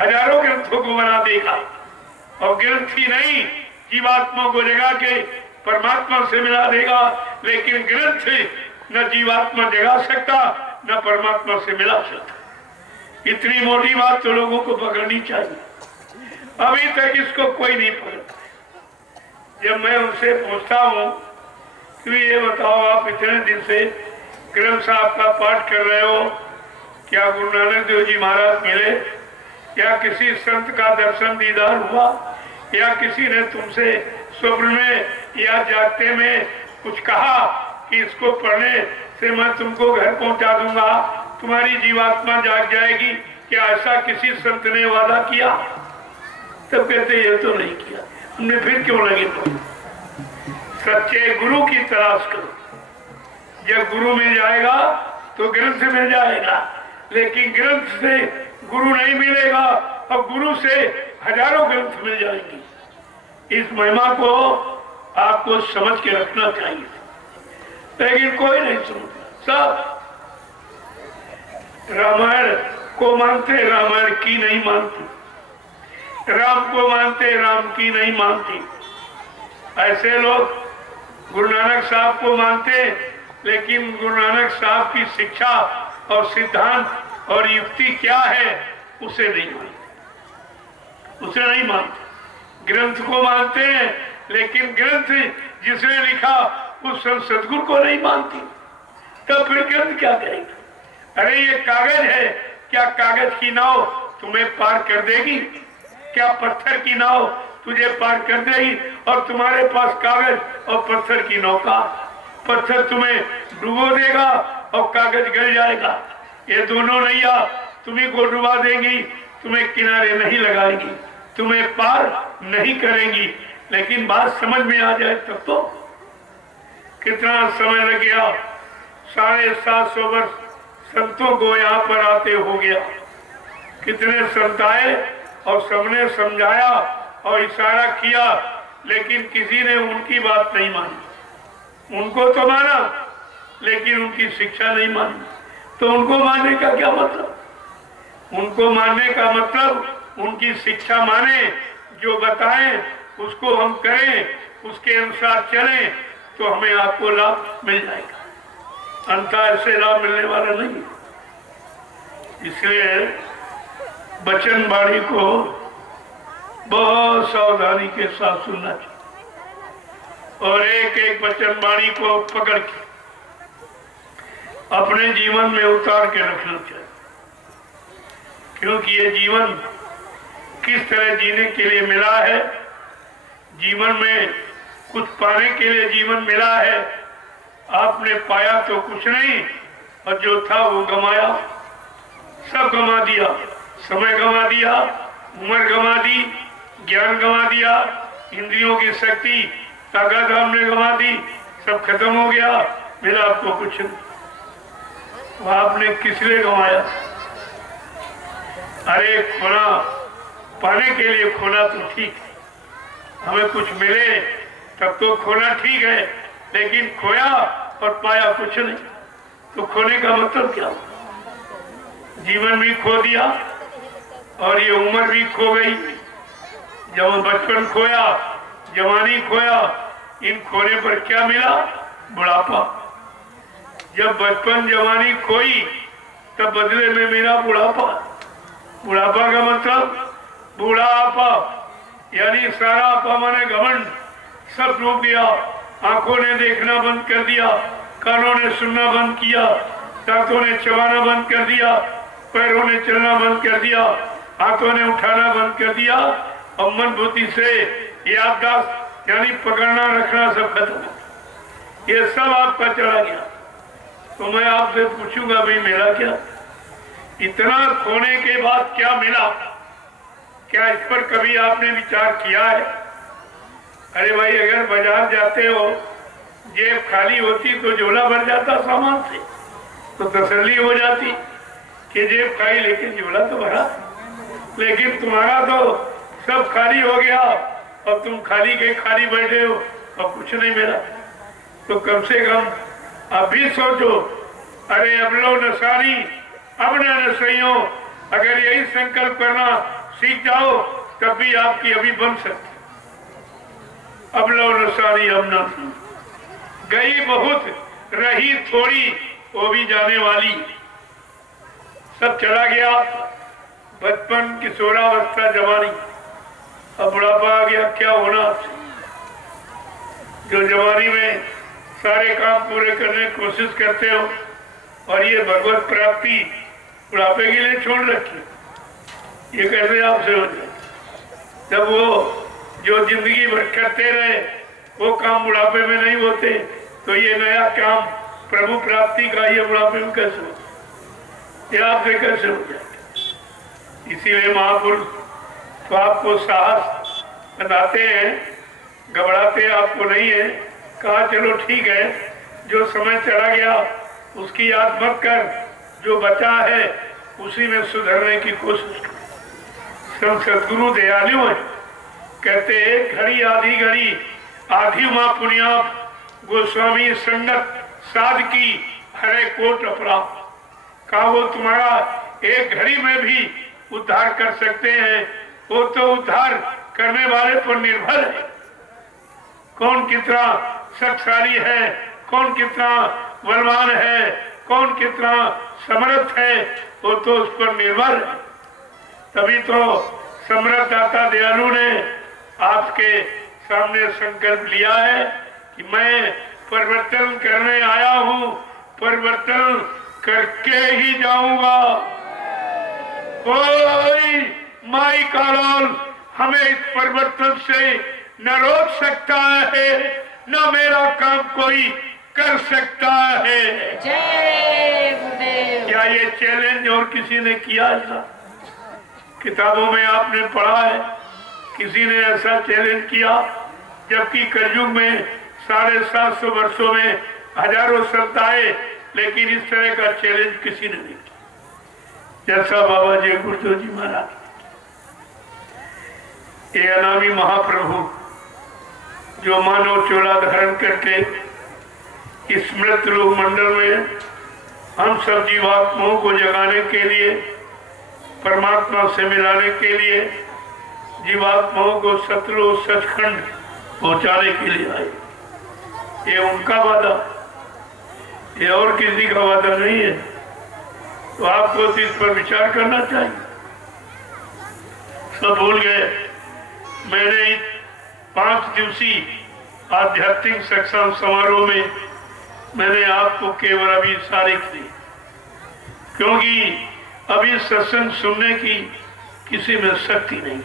हजारों ग्रंथों को बना देगा और ग्रंथ ही नहीं जीवात्मा को जगा के परमात्मा से मिला देगा, लेकिन ग्रंथ न जीवात्मा जगा सकता न परमात्मा से मिला सकता। इतनी मोटी बात तो लोगों को पकड़नी चाहिए। अभी तक इसको कोई नहीं पकड़ता। जब मैं उनसे पूछता हूँ कि ये बताओ आप इतने दिन से ग्रंथ साहब का पाठ कर रहे हो, क्या गुरु नानक देव जी महाराज मिले, या किसी संत का दर्शन दीदार हुआ, या किसी ने तुमसे स्वप्न में या जागते में कुछ कहा कि इसको पढ़ने से मैं तुमको घर पहुंचा दूंगा, तुम्हारी जीवात्मा जाग जाएगी, क्या ऐसा किसी संत ने वादा किया? तब कहते ये तो नहीं किया। हमने फिर क्यों लगे? तो सच्चे गुरु की तलाश करो। जब गुरु मिल जाएगा तो ग्रंथ मिल जाएगा, लेकिन ग्रंथ से गुरु नहीं मिलेगा और गुरु से हजारों ग्रंथ मिल जाएंगी। इस महिमा को आपको समझ के रखना चाहिए, लेकिन कोई नहीं सुनता। सब रामायण को मानते, रामायण की नहीं मानते, राम को मानते, राम की नहीं मानती। ऐसे लोग गुरु नानक साहब को मानते, लेकिन गुरु नानक साहब की शिक्षा और सिद्धांत और युक्ति क्या है उसे नहीं मानते, उसे नहीं मानते। ग्रंथ को मानते हैं, लेकिन ग्रंथ जिसने लिखा उस सदगुरु को नहीं मानती। तो फिर ग्रंथ क्या करेंगे? अरे ये कागज है, क्या कागज की नाव तुम्हें पार कर देगी? क्या पत्थर की नाव तुझे पार कर देगी? और तुम्हारे पास कागज और पत्थर की नौका, पत्थर तुम्हें डुबो देगा और कागज गल जाएगा। ये दोनों नैया तुम्ही को डुबा देंगी, तुम्हें किनारे नहीं लगाएंगी, तुम्हें पार नहीं करेंगी। लेकिन बात समझ में आ जाए तब तो कितना समय लग गया। 750 वर्ष संतों को यहाँ पर आते हो गया। कितने संत आए और सबने समझाया और इशारा किया, लेकिन किसी ने उनकी बात नहीं मानी। उनको तो माना, लेकिन उनकी शिक्षा नहीं मानी। तो उनको मानने का क्या मतलब? उनको मानने का मतलब उनकी शिक्षा माने, जो बताएं उसको हम करें, उसके अनुसार चलें, तो हमें आपको लाभ मिल जाएगा। अंतर ऐसे लाभ मिलने वाला नहीं। इसलिए वचन वाणी को बहुत सावधानी के साथ सुनना चाहिए और एक एक वचन वाणी को पकड़ के अपने जीवन में उतार के रखना चाहिए। क्योंकि ये जीवन किस तरह जीने के लिए मिला है, जीवन में कुछ पाने के लिए जीवन मिला है। आपने पाया तो कुछ नहीं, और जो था वो गंवाया, सब गंवा दिया। समय गंवा दिया, उम्र गंवा दी, ज्ञान गंवा दिया, इंद्रियों की शक्ति ताकत हमने गंवा दी, सब खत्म हो गया, मिला आपको कुछ नहीं। वो आपने किस लिए गंवाया? अरे खोना पाने के लिए खोना तो ठीक है, हमें कुछ मिले तब तो खोना ठीक है, लेकिन खोया और पाया कुछ नहीं, तो खोने का मतलब क्या? जीवन भी खो दिया और ये उम्र भी खो गई। जब बचपन खोया, जवानी खोया, इन खोने पर क्या मिला? बुढ़ापा। जब बचपन जवानी खोई तब बदले में मिला बुढ़ापा। बुढ़ापा का मतलब बूढ़ा आपा, यानी सारा आपा माने घमंड, सब डूब गया। आंखों ने देखना बंद कर दिया, कानों ने सुनना बंद किया, दांतों ने चबाना बंद कर दिया, पैरों ने चलना बंद कर दिया, हाथों ने उठाना बंद कर दिया, और मन बुद्धि से याददाश्त यानी पकड़ना रखना सब खत्म। ये सब आपका चला गया। तो मैं आपसे पूछूंगा भाई मिला क्या? इतना खोने के बाद क्या मिला? क्या इस पर कभी आपने विचार किया है? अरे भाई अगर बाजार जाते हो, जेब खाली होती तो झोला भर जाता सामान से, तो तसल्ली हो जाती कि जेब खाई लेकिन झोला तो भरा, लेकिन तुम्हारा तो सब खाली हो गया और तुम खाली के खाली बैठे हो और कुछ नहीं मिला। तो कम से कम अब भी सोचो, अरे अब लो नसारी अब न नसइयों, अगर यही संकल्प करना सीख जाओ तब भी आपकी अभी बन सकती। अब लो नसारी अब न गई बहुत रही थोड़ी, वो भी जाने वाली। सब चला गया, बचपन किशोरावस्था जवानी, अब बुढ़ापा आ गया, क्या होना। जो जवानी में सारे काम पूरे करने की कोशिश करते हो और ये भगवत प्राप्ति बुढ़ापे के लिए छोड़ रखी, ये कैसे आपसे हो जाए? जब वो जो जिंदगी भर करते रहे वो काम बुढ़ापे में नहीं होते, तो ये नया काम प्रभु प्राप्ति का ये बुढ़ापे में कैसे हो, ये आपसे कैसे हो जाए? इसीलिए महापुरुष तो आपको साहस बनाते हैं, घबराते आपको नहीं है। कहा चलो ठीक है, जो समय चला गया उसकी याद मत कर, जो बचा है उसी में सुधरने की कोशिश कर। सब सदगुरु दयालु है, कहते एक घड़ी आधी घड़ी आधी माँ पुण्याप, गोस्वामी संगत साध की हरे कोट अपराध। कहा वो तुम्हारा एक घड़ी में भी उद्धार कर सकते हैं, वो तो उद्धार करने वाले पर निर्भर है। कौन कितना शक्तिशाली है, कौन कितना बलवान है, कौन कितना समर्थ है, वो तो उस पर निर्भर है। तभी तो समर्थ दाता दयालु ने आपके सामने संकल्प लिया है कि मैं परिवर्तन करने आया हूँ, परिवर्तन करके ही जाऊंगा। कोई माई का लाल हमें इस परिवर्तन से न रोक सकता है, न मेरा काम कोई कर सकता है। जय गुरुदेव। क्या ये चैलेंज और किसी ने किया ऐसा? किताबों में आपने पढ़ा है किसी ने ऐसा चैलेंज किया? जबकि कलयुग में 750 वर्षों में हजारों संत आए, लेकिन इस तरह का चैलेंज किसी ने नहीं किया जैसा बाबा जय गुरुदेव जी महाराज। ये अनामी महाप्रभु जो मानव चोला धारण करके इस मृत लोक मंडल में हम सब जीवात्माओं को जगाने के लिए, परमात्मा से मिलाने के लिए, जीवात्माओं को सतलोक सचखंड पहुंचाने के लिए आए। ये उनका वादा, ये और किसी का वादा नहीं है। तो आपको इस पर विचार करना चाहिए। सब भूल गए। मैंने 5 दिवसीय आध्यात्मिक सत्संग समारोह में मैंने आपको केवल अभी इशारे किए, क्योंकि अभी सत्संग सुनने की किसी में शक्ति नहीं,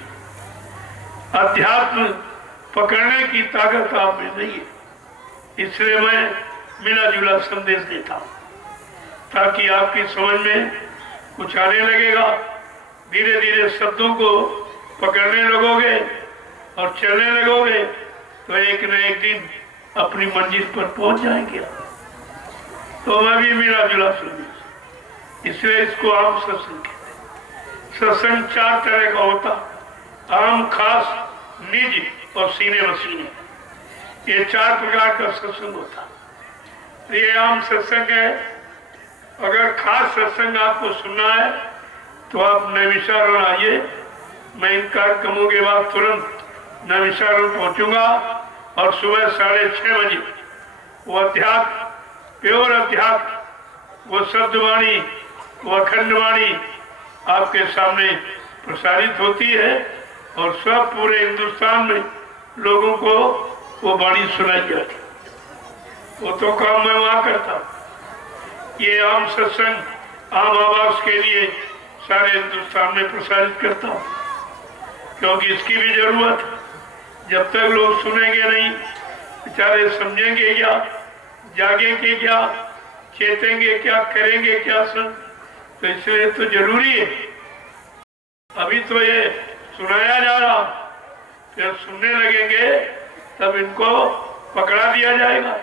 अध्यात्म पकड़ने की ताकत आप में नहीं है। इसलिए मैं मिला जुला संदेश देता हूँ ताकि आपकी समझ में कुछ आने लगेगा। धीरे धीरे शब्दों को पकड़ने लगोगे और चलने लगोगे तो एक न एक दिन अपनी मंजिल पर पहुंच जाएंगे। तो मैं भी मिला जुला संदेश, इसलिए इसको आम सत्संग कहते हैं। सत्संग 4 तरह का होता, आम, खास, निज और सीने मसीने। ये 4 प्रकार का सत्संग होता। ये आम सत्संग है। अगर खास सत्संग आपको सुनना है तो आप नैमिषारण्य आइए। मैं इन कार्यक्रमों के बाद तुरंत नैमिषारण्य पहुंचूंगा और सुबह 6:30 बजे वो अध्यात्म, प्योर अध्यात्म, वो शब्दवाणी, वो अखंड वाणी आपके सामने प्रसारित होती है और सब पूरे हिंदुस्तान में लोगों को वो वाणी सुनाई जाती। वो तो काम मैं वहां करता हूँ। ये आम सत्संग आम आवाज के लिए सारे हिंदुस्तान में प्रसारित करता हूँ, क्योंकि इसकी भी जरूरत है। जब तक लोग सुनेंगे नहीं, बेचारे समझेंगे क्या, जागेंगे क्या, चेतेंगे क्या, करेंगे क्या सब। तो इसलिए तो जरूरी है। अभी तो ये सुनाया जा रहा, फिर सुनने लगेंगे तब इनको पकड़ा दिया जाएगा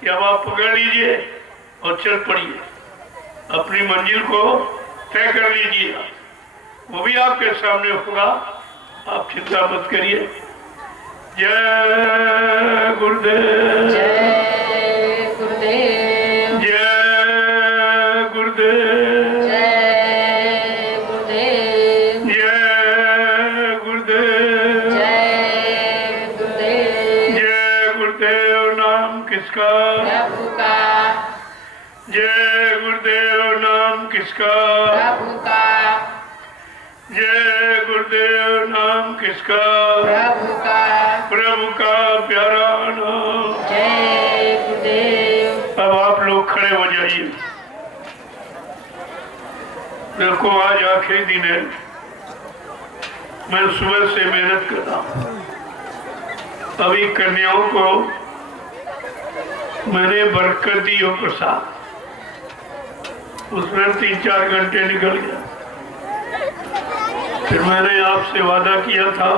कि अब आप पकड़ लीजिए और चल पड़िए। अपनी मंजिल को तय कर लीजिए, वो भी आपके सामने होगा, आप चिंता मत करिए। जय गुरुदेव, जय गुरुदेव, जय गुरुदेव, जय गुरुदेव, जय गुरुदेव, जय गुरुदेव। जय गुरुदेव नाम किसका, प्रभु का, जय गुरुदेव नाम किसका, प्रभु का, जय गुरुदेव नाम किसका, प्रभु का, प्रभु का प्यारा नाम। जय गुरुदेव। अब आप लोग खड़े हो जाइए। देखो आज आखिरी दिन है, मैं सुबह से मेहनत कर रहा हूं। अभी कन्याओं को मैंने बरकत दी और प्रसाद, उसमें 3-4 घंटे निकल गया। फिर मैंने आपसे वादा किया था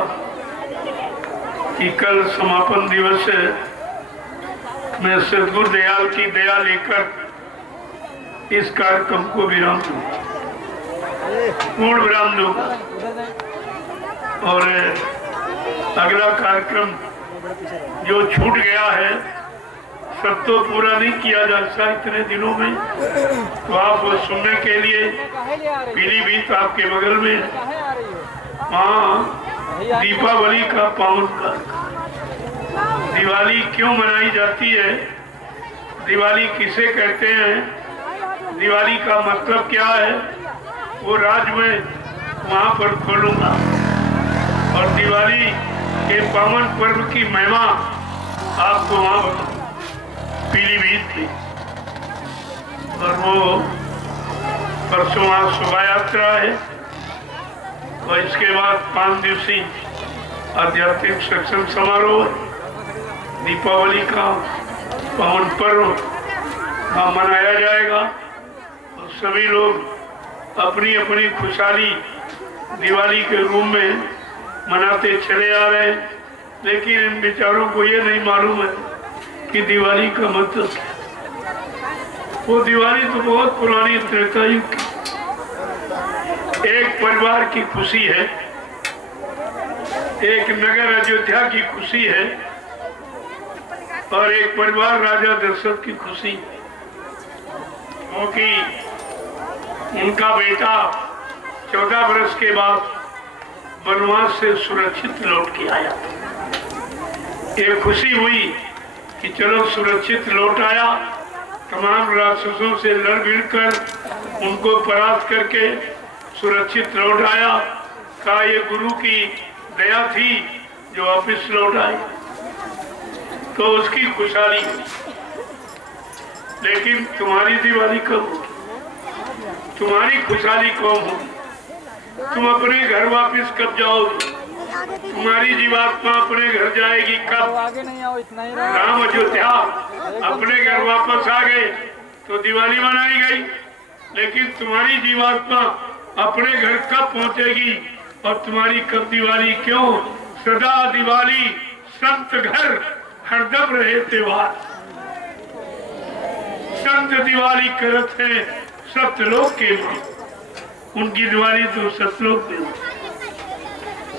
कि कल समापन दिवस है, मैं सदगुरु दयाल की दया लेकर इस कार्यक्रम को विराम दूंगा, पूर्ण विराम दूंगा। और अगला कार्यक्रम जो छूट गया है सब तो पूरा नहीं किया जा सकता इतने दिनों में, तो आप वो सुनने के लिए पीलीभीत आपके बगल में वहाँ दीपावली का पावन कार्यक्रम। दिवाली क्यों मनाई जाती है, दिवाली किसे कहते हैं, दिवाली का मतलब क्या है, वो राज में वहाँ पर खोलूंगा। और दिवाली के पावन पर्व की महिमा आपको वहाँ बताऊंगा पीलीभीत की। और वो परसों वहाँ शोभा यात्रा है और इसके बाद 5 दिवसीय आध्यात्मिक सत्संग समारोह, दीपावली का पावन पर्व वहाँ मनाया जाएगा। और सभी लोग अपनी अपनी खुशहाली दिवाली के रूप में मनाते चले आ रहे हैं, लेकिन इन बेचारों को ये नहीं मालूम है कि दिवाली का मतलब क्या। वो दिवाली तो बहुत पुरानी त्रेता युग की एक परिवार की खुशी है, एक नगर अयोध्या की खुशी है और एक परिवार राजा दशरथ की खुशी, क्योंकि उनका बेटा 14 वर्ष के बाद वनवास से सुरक्षित लौट के आया। ये खुशी हुई कि चलो सुरक्षित लौट आया, तमाम राक्षसों से लड़ भिड़ कर उनको परास्त करके सुरक्षित लौट आया। कहा ये गुरु की दया थी जो वापिस लौट आए, तो उसकी खुशहाली। लेकिन तुम्हारी दिवाली कब होगी, तुम्हारी खुशहाली कब होगी, तुम अपने घर वापिस कब जाओगे, तुम्हारी जीवात्मा अपने घर जाएगी कब। आगे नहीं आओ, इतना ही रहा। राम अयोध्या अपने घर वापस आ गए तो दिवाली मनाई गई, लेकिन तुम्हारी जीवात्मा अपने घर कब पहुंचेगी और तुम्हारी कब दिवाली। क्यों, सदा दिवाली संत घर हरदम रहे त्योहार। संत दिवाली करत है सत्यलोक के मां, उनकी दिवाली तो सतलोक में हो,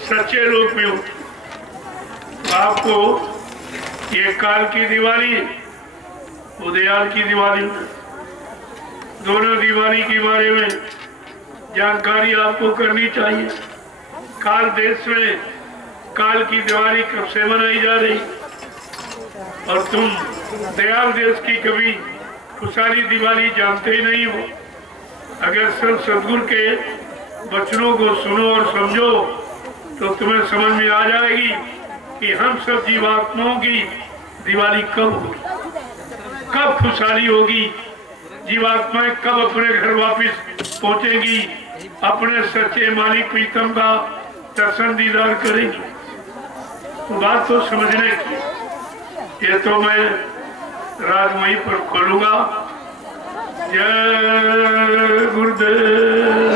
सच्चे लोक में हो। तो आपको ये काल की दिवाली, उदयाल की दिवाली, दोनों दिवाली के बारे में जानकारी आपको करनी चाहिए। काल देश में काल की दिवाली कब से मनाई जा रही, और तुम दयाल देश की कभी खुशहाली दिवाली जानते ही नहीं हो। अगर सब सदगुरु के वचनों को सुनो और समझो तो तुम्हें समझ में आ जाएगी कि हम सब जीवात्माओं की दिवाली कब होगी, कब खुशहाली होगी, जीवात्माएं कब अपने घर वापस पहुंचेगी, अपने सच्चे मालिक प्रीतम का दर्शन दीदार करेगी। तो बात तो समझने की, ये तो मैं राजमई पर खोलूंगा। जय गुरुदेव,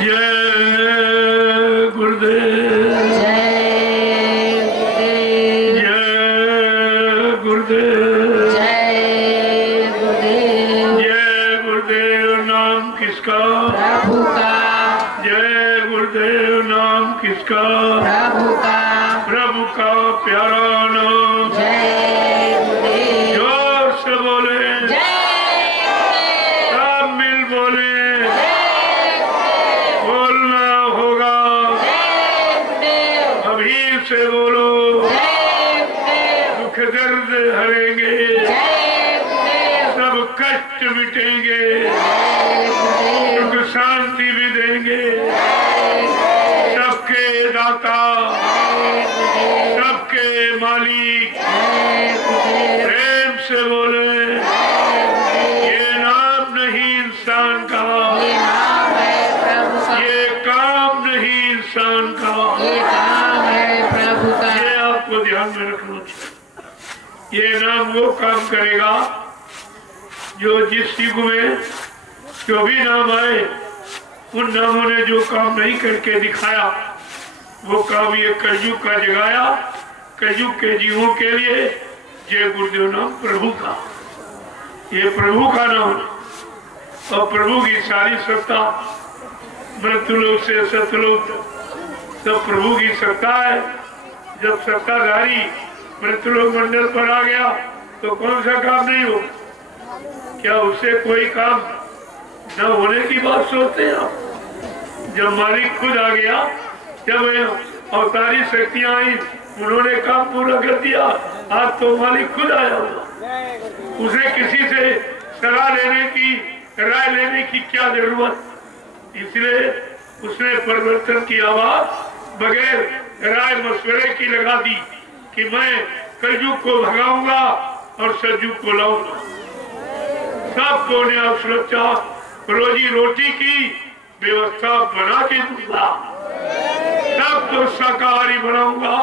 जय गुरुदेव, जय गुरुदेव, जय गुरुदेव, जय गुरुदेव, प्रभु का प्यारा नाम। जय गुरुदेव। जोर से बोले, जय सब मिल बोले, बोलना होगा, गुरुदेव। अभी से बोलो, जय गुरुदेव। दुख दर्द हरेंगे, जय गुरुदेव। सब कष्ट मिटेंगे, जय गुरुदेव। सुख शांति भी देंगे, सबके दाता, सबके मालिक। प्रेम से बोले, ये नाम नहीं इंसान का, ये नाम है प्रभु का। ये काम नहीं इंसान का, ये काम है प्रभु का। ये आपको ध्यान में रखना चाहिए। ये नाम वो काम करेगा जो जिस युग में जो भी नाम आए, उन नामों ने जो काम नहीं करके दिखाया, वो काम ये कलयुग का जगाया। कलयुग के जीवों के लिए जय गुरुदेव नाम प्रभु का, ये प्रभु का नाम। और प्रभु की सारी सत्ता मृत्युलोक से सतलोक सब प्रभु की सत्ता है। जब सत्ताधारी मृत्युलोक मंडल पर आ गया तो कौन सा काम नहीं हो? क्या उससे कोई काम न होने की बात सोचते हैं आप? जब मालिक खुद आ गया, जब अवतारी शक्तियां आई, उन्होंने काम पूरा कर दिया। आज तो मालिक खुद आया होगा, उसे किसी से सलाह लेने की, राय लेने की क्या जरूरत? इसलिए उसने परिवर्तन की आवाज बगैर राय मशवरे की लगा दी कि मैं कलयुग को भगाऊंगा और सतयुग को लाऊंगा। सबको न्याय सुरक्षा रोजी रोटी की व्यवस्था बना के दूंगा, सबको शाकाहारी बनाऊंगा,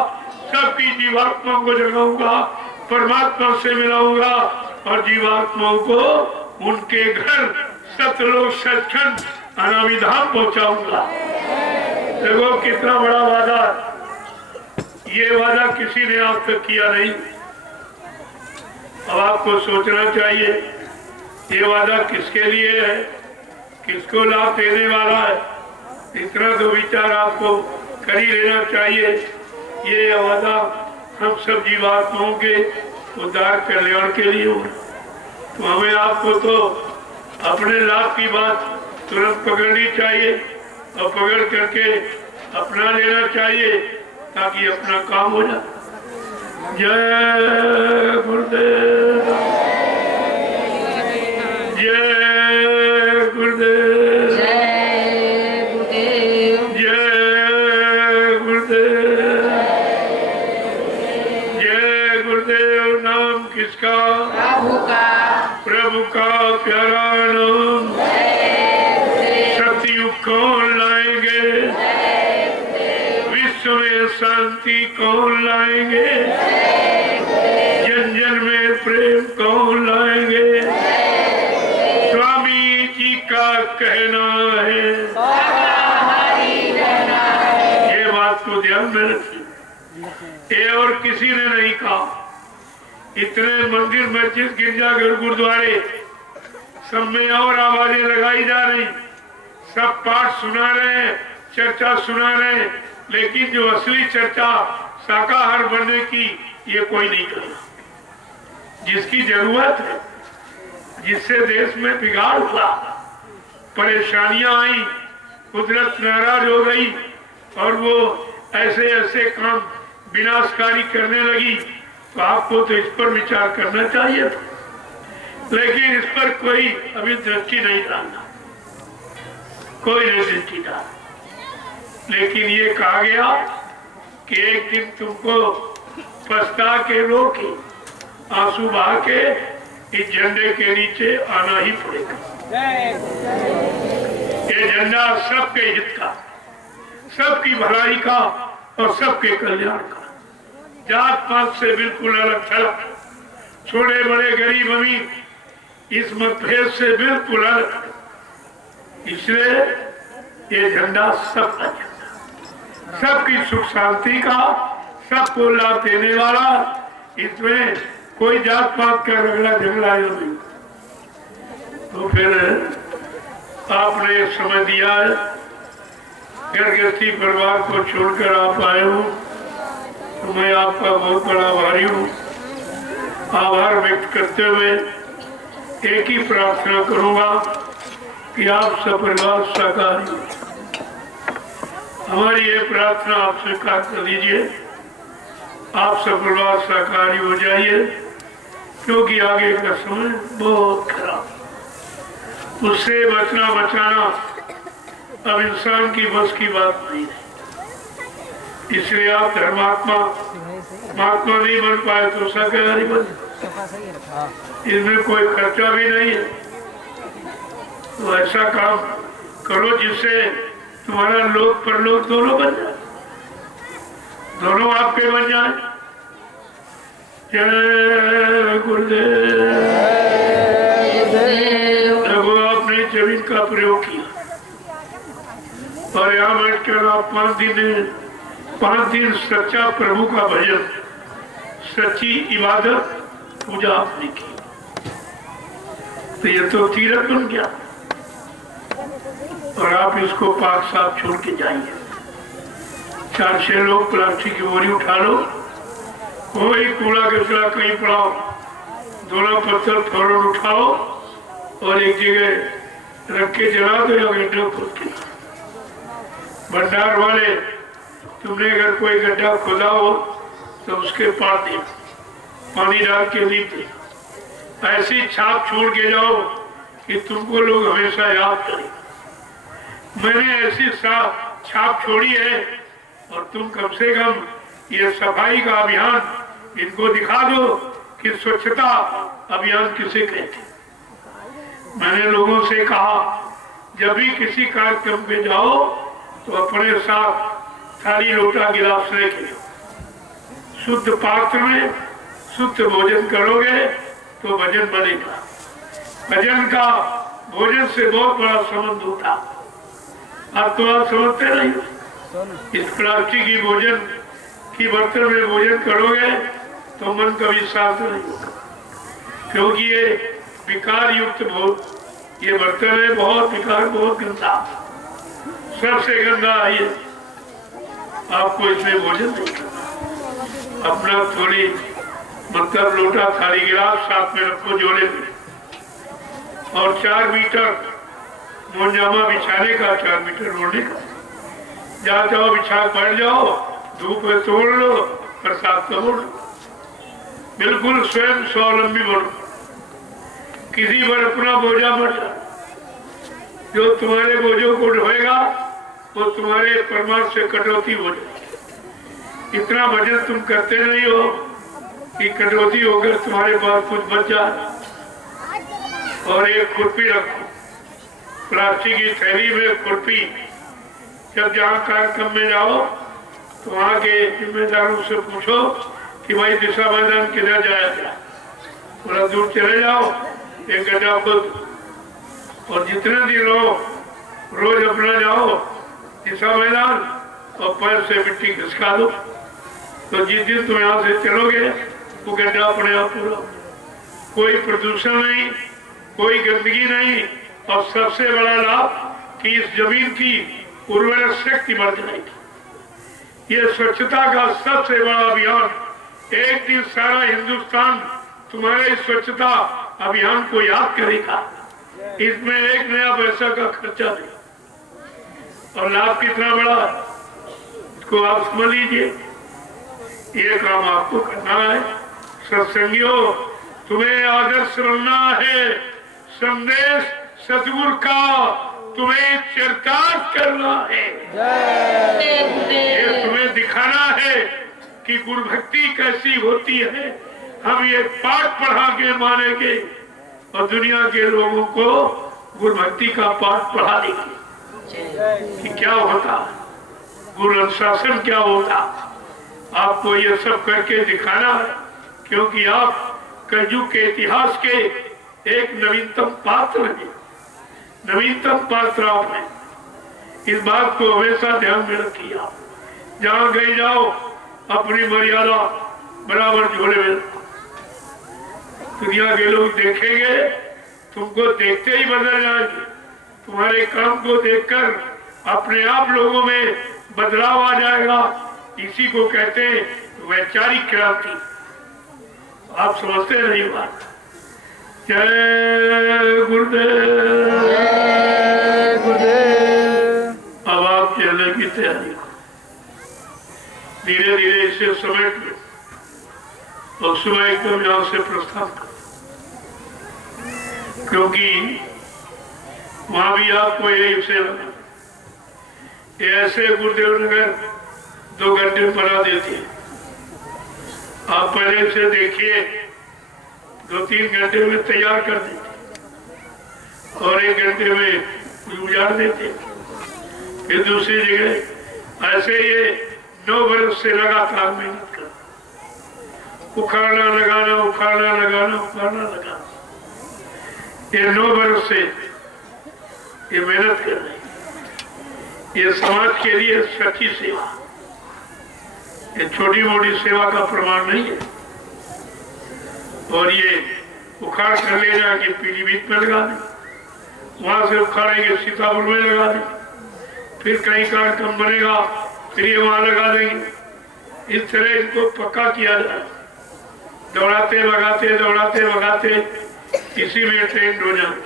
सबकी जीवात्माओं को जगाऊंगा, परमात्मा से मिलाऊंगा और जीवात्माओं को उनके घर सतलोक सचखंड अनामी धाम पहुंचाऊंगा। देखो कितना बड़ा वादा, ये वादा किसी ने आज तक किया नहीं। अब आपको सोचना चाहिए ये वादा किसके लिए है, किसको लाभ देने वाला है। इतना तो विचार आपको कर ही लेना चाहिए। ये वादा हम सब जीवात्माओं के उद्धार कल्याण के लिए हो, तो हमें आपको तो अपने लाभ की बात तुरंत पकड़नी चाहिए और पकड़ करके अपना लेना चाहिए ताकि अपना काम हो जाए। जय गुरुदेव, जय गुरुदेव, जय गुरुदेव। जय गुरुदेव, जय गुरुदेव। नाम किसका? प्रभु का। प्रभु का प्यारा नाम। सतयुग कौन लाएंगे, विश्व में शांति कौन लाएंगे, जन जन में प्रेम कौन लाएंगे? स्वामी जी का कहना है, ये बात को ध्यान में रखिए। ये और किसी ने नहीं कहा। इतने मंदिर मस्जिद गिरजाघर गुरुद्वारे सब में और आवाजें लगाई जा रही, सब पाठ सुना रहे हैं, चर्चा सुना रहे हैं, लेकिन जो असली चर्चा शाकाहार बनने की ये कोई नहीं कर रहा। जिसकी जरूरत है, जिससे देश में बिगाड़ हुआ, परेशानियां आई, कुदरत नाराज हो गई और वो ऐसे ऐसे काम विनाशकारी करने लगी, तो आपको तो इस पर विचार करना चाहिए था। लेकिन इस पर कोई अभी दृष्टि नहीं डालना, कोई नहीं दृष्टि डाल। लेकिन ये कहा गया कि एक दिन तुमको पछता के रोके, आंसू बहा के इस झंडे के नीचे आना ही पड़ेगा। ये झंडा सबके हित का, सबकी भलाई का और सबके कल्याण का, जात पात से बिल्कुल अलग थलग, छोटे बड़े गरीब अमीर इस मतभेद से बिल्कुल अलग। इसलिए ये झंडा सबका झंडा, सबकी सुख शांति का, सबको लाभ देने वाला। इसमें कोई जात पात का रगड़ा झगड़ा नहीं। तो फिर आपने समझ दिया है गृहस्थी परिवार को छोड़कर आप आए हो, तो मैं आपका बहुत बड़ा आभारी हूँ। आभार व्यक्त करते हुए एक ही प्रार्थना करूंगा कि आप सपरिवार साकारी हो। हमारी ये प्रार्थना आप स्वीकार कर लीजिए, आप सपरिवार साकारी हो जाइए, क्योंकि आगे का समय बहुत खराब, उससे बचना बचाना अब इंसान की बस की बात नहीं है। इसलिए आप धर्मात्मा महात्मा नहीं बन पाए तो शाकाहारी बन, इसमें कोई खर्चा भी नहीं है। तो ऐसा काम करो जिससे तुम्हारा लोक परलोक दोनों बन जाए, दोनों आपके बन जाए। जय गुरुदेव। देखो आपने जमीन का प्रयोग किया और यहाँ बैठकर आप 5 दिन सच्चा प्रभु का भजन, सच्ची इबादत पूजा आपने की, तो ये तो तीरथ बन गया। और आप इसको पाक साफ छोड़ के जाइए। 4-6 लोग प्लास्टिक की बोरी उठा लो, कोई कूड़ा कचरा कहीं पड़ाओ, 2 पत्थर फौरन उठाओ और एक जगह रख के जला दो या गड्ढा खोद के। भंडार वाले, तुमने अगर कोई गड्ढा खोदा हो तो उसके पार दे, पानी डाल के नीचे ऐसी छाप छोड़ के जाओ कि तुमको लोग हमेशा याद करें। मैंने ऐसी छाप छोड़ी है, और तुम कम से कम ये सफाई का अभियान इनको दिखा दो कि स्वच्छता अभियान किसे कहते। मैंने लोगों से कहा, जब भी किसी कार्यक्रम पे जाओ तो अपने साथ थाली लोटा गिलास लेके जाओ। शुद्ध पात्र में शुद्ध भोजन करोगे तो भजन बनेगा। भजन का भोजन से बहुत बड़ा संबंध होता। आप तो आप समझते नहीं। इस प्लास्टिक की भोजन की बर्तन में भोजन करोगे तो मन कभी शांत नहीं होगा, क्योंकि ये विकार युक्त ये बर्तन है, बहुत विकार, बहुत गंदा, सबसे गंदा है ये। आपको इसमें भोजन नहीं करना। अपना थोड़ी मतलब लोटा थाली गिलास साथ में रखो जोड़े में, और 4 मीटर मोजामा बिछाने का, 4 मीटर ओढ़ने का। जहाँ जाओ बिछा बैठ जाओ, धूप में तोड़ लो, प्रसाद का बोल लो। बिल्कुल स्वयं स्वावलंबी बनो, किसी पर अपना बोझा मत डालो। जो तुम्हारे बोझों को ढोएगा वो तुम्हारे परमार्थ से कटौती हो जाएगी। इतना भजन तुम करते नहीं हो कि कटौती होकर तुम्हारे पास कुछ बच जाए। और एक खुरपी रखो, प्लास्टिक की थैली में खुरपी। जब जहाँ कार्यक्रम में जाओ तो वहाँ के जिम्मेदारों से पूछो कि भाई दिशा मैदान किधर जाएगा। थोड़ा दूर चले जाओ, एक गड्ढा खोद, और जितने दिन रहो रोज अपना जाओ दिशा मैदान और पैर से मिट्टी खिसका दो। तो जिस दिन तुम यहाँ से चलोगे वो गड्ढा अपने आप पूरा, कोई प्रदूषण नहीं, कोई गंदगी नहीं, और सबसे बड़ा लाभ कि इस जमीन की उर्वरक शक्ति बढ़ जाएगी। ये स्वच्छता का सबसे बड़ा अभियान। एक दिन सारा हिंदुस्तान तुम्हारे स्वच्छता अभियान को याद करेगा। इसमें एक नया पैसा का खर्चा नहीं, और लाभ कितना बड़ा इसको आप समझ लीजिए। ये काम आपको करना है। सत्संगियों, तुम्हें आदर्श बनना है, संदेश सतगुरु का तुम्हें चरितार्थ करना है। ये तुम्हें दिखाना है कि गुरु भक्ति कैसी होती है। हम ये पाठ पढ़ा के मानेंगे और दुनिया के लोगों को गुरु भक्ति का पाठ पढ़ा देंगे कि क्या होता, गुरु अनुशासन क्या होता। आपको ये सब करके दिखाना है, क्योंकि आप कलयुग के इतिहास के एक नवीनतम पात्र हैं। नवीनतम पात्र आप हैं। इस बात को हमेशा ध्यान में रखिए। आप जहाँ गए जाओ अपनी मर्यादा बराबर झोले में रखो। दुनिया के लोग देखेंगे, तुमको देखते ही बदल जाएंगे। तुम्हारे काम को देखकर अपने आप लोगों में बदलाव आ जाएगा। इसी को कहते हैं वैचारिक क्रांति। आप समझते नहीं बात। जय गुरुदेव। जय गुरुदेव। अब आप चलने की तैयारी करो, धीरे धीरे इसे समेट लो और सुबह एकदम यहां से प्रस्थान करो, क्योंकि वहां भी आपको यही से लगा। ऐसे गुरुदेव नगर 2 घंटे बना देते हैं। आप पहले से देखिए 2-3 घंटे में तैयार कर देते और 1 घंटे में उजाड़ देते। फिर दूसरी जगह ऐसे ये 9 बरस से लगातार मेहनत कर, उखाड़ना लगाना, उखाड़ना लगाना, उखाड़ना लगाना। ये 9 बरस से ये मेहनत कर रहे। ये समाज के लिए सच्ची सेवा, ये छोटी मोटी सेवा का प्रमाण नहीं है। और ये उखाड़ कर ले जाके पीलीभीत में लगा दें, वहां से उखाड़ेंगे सीतापुर में लगा दें, फिर कहीं कार्यक्रम बनेगा फिर ये वहां लगा देंगे। इस तरह इनको पक्का किया जाए। दौड़ाते लगाते दौड़ाते लगाते इसी में ट्रेंड हो जाए।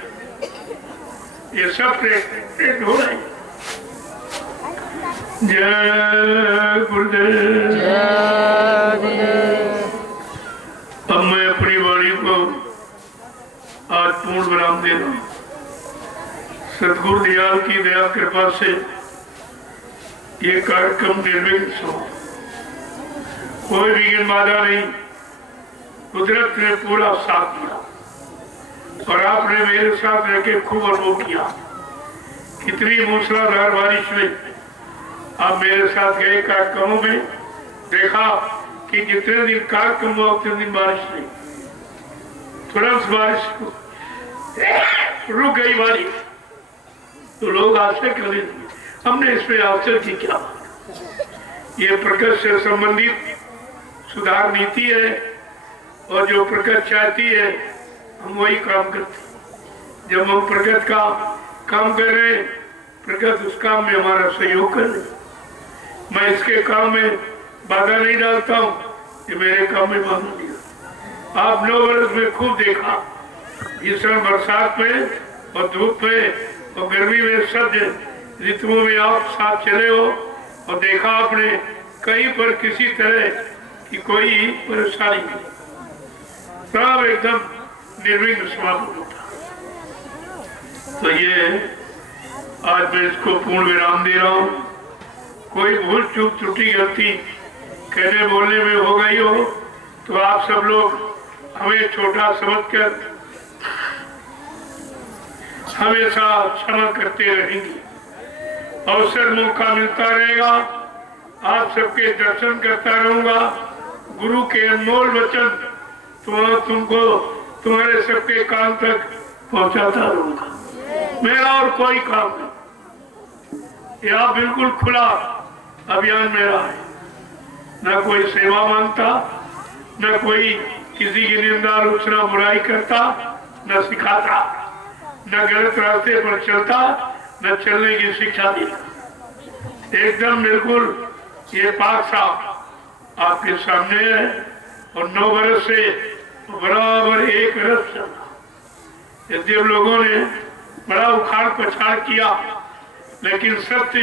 ये सब ट्रेंड हो रहे हैं। जय गुरुदेव। जय गुरुदेव। अब मैं अपनी वाणी को आज पूर्ण विराम दे रहा हूँ। सतगुरु दयाल की दया कृपा से ये कार्यक्रम निर्विघ्न हो, कोई विघ्न बाधा नहीं। कुदरत ने पूरा साथ दिया और आपने मेरे साथ रह के खूब अनुभव किया। कितनी मूसलाधार बारिश में आप मेरे साथ गए कार्यक्रमों में, देखा कि जितने दिन कार्यक्रम हुआ उतने दिन बारिश नहीं। तुरंत बारिश रुक गई बारिश तो लोग आश्चर्य कर रहे थे। हमने इसमें आश्चर्य की क्या बात। ये प्रकृति से संबंधित सुधार नीति है और जो प्रकृति चाहती है हम वही काम करते। जब हम प्रकृति का काम कर रहे हैं, प्रकृति उस काम में हमारा सहयोग कर रही। मैं इसके काम में बाधा नहीं डालता हूँ, ये मेरे काम में बाधा दिया। आप 9 वर्ष में खूब देखा, भीषण बरसात में और धूप में और गर्मी में सब ऋतुओं में आप साथ चले हो और देखा आपने कहीं पर किसी तरह की कोई परेशानी नहीं, सब एकदम निर्विघ्न समाप्त होता। तो ये आज मैं इसको पूर्ण विराम दे रहा हूँ। कोई भूल चूक त्रुटि गलती कहने बोलने में हो गई हो तो आप सब लोग हमें छोटा समझकर हमेशा क्षमा करते रहेंगे। अवसर मौका मिलता रहेगा, आप सबके दर्शन करता रहूंगा। गुरु के अनमोल वचन तुमको तुम्हारे सबके कान तक पहुंचाता रहूंगा। मेरा और कोई काम नहीं। यह बिल्कुल खुला अभियान मेरा है। न कोई सेवा मांगता, न कोई किसी की निंदा आलोचना बुराई करता, न सिखाता, न गलत रास्ते पर चलता, न चलने की शिक्षा देता। एकदम बिल्कुल ये पाक साफ आपके सामने है और 9 बरस से बराबर एक रस चला। यदि लोगों ने बड़ा उखाड़ पछाड़ किया, लेकिन सत्य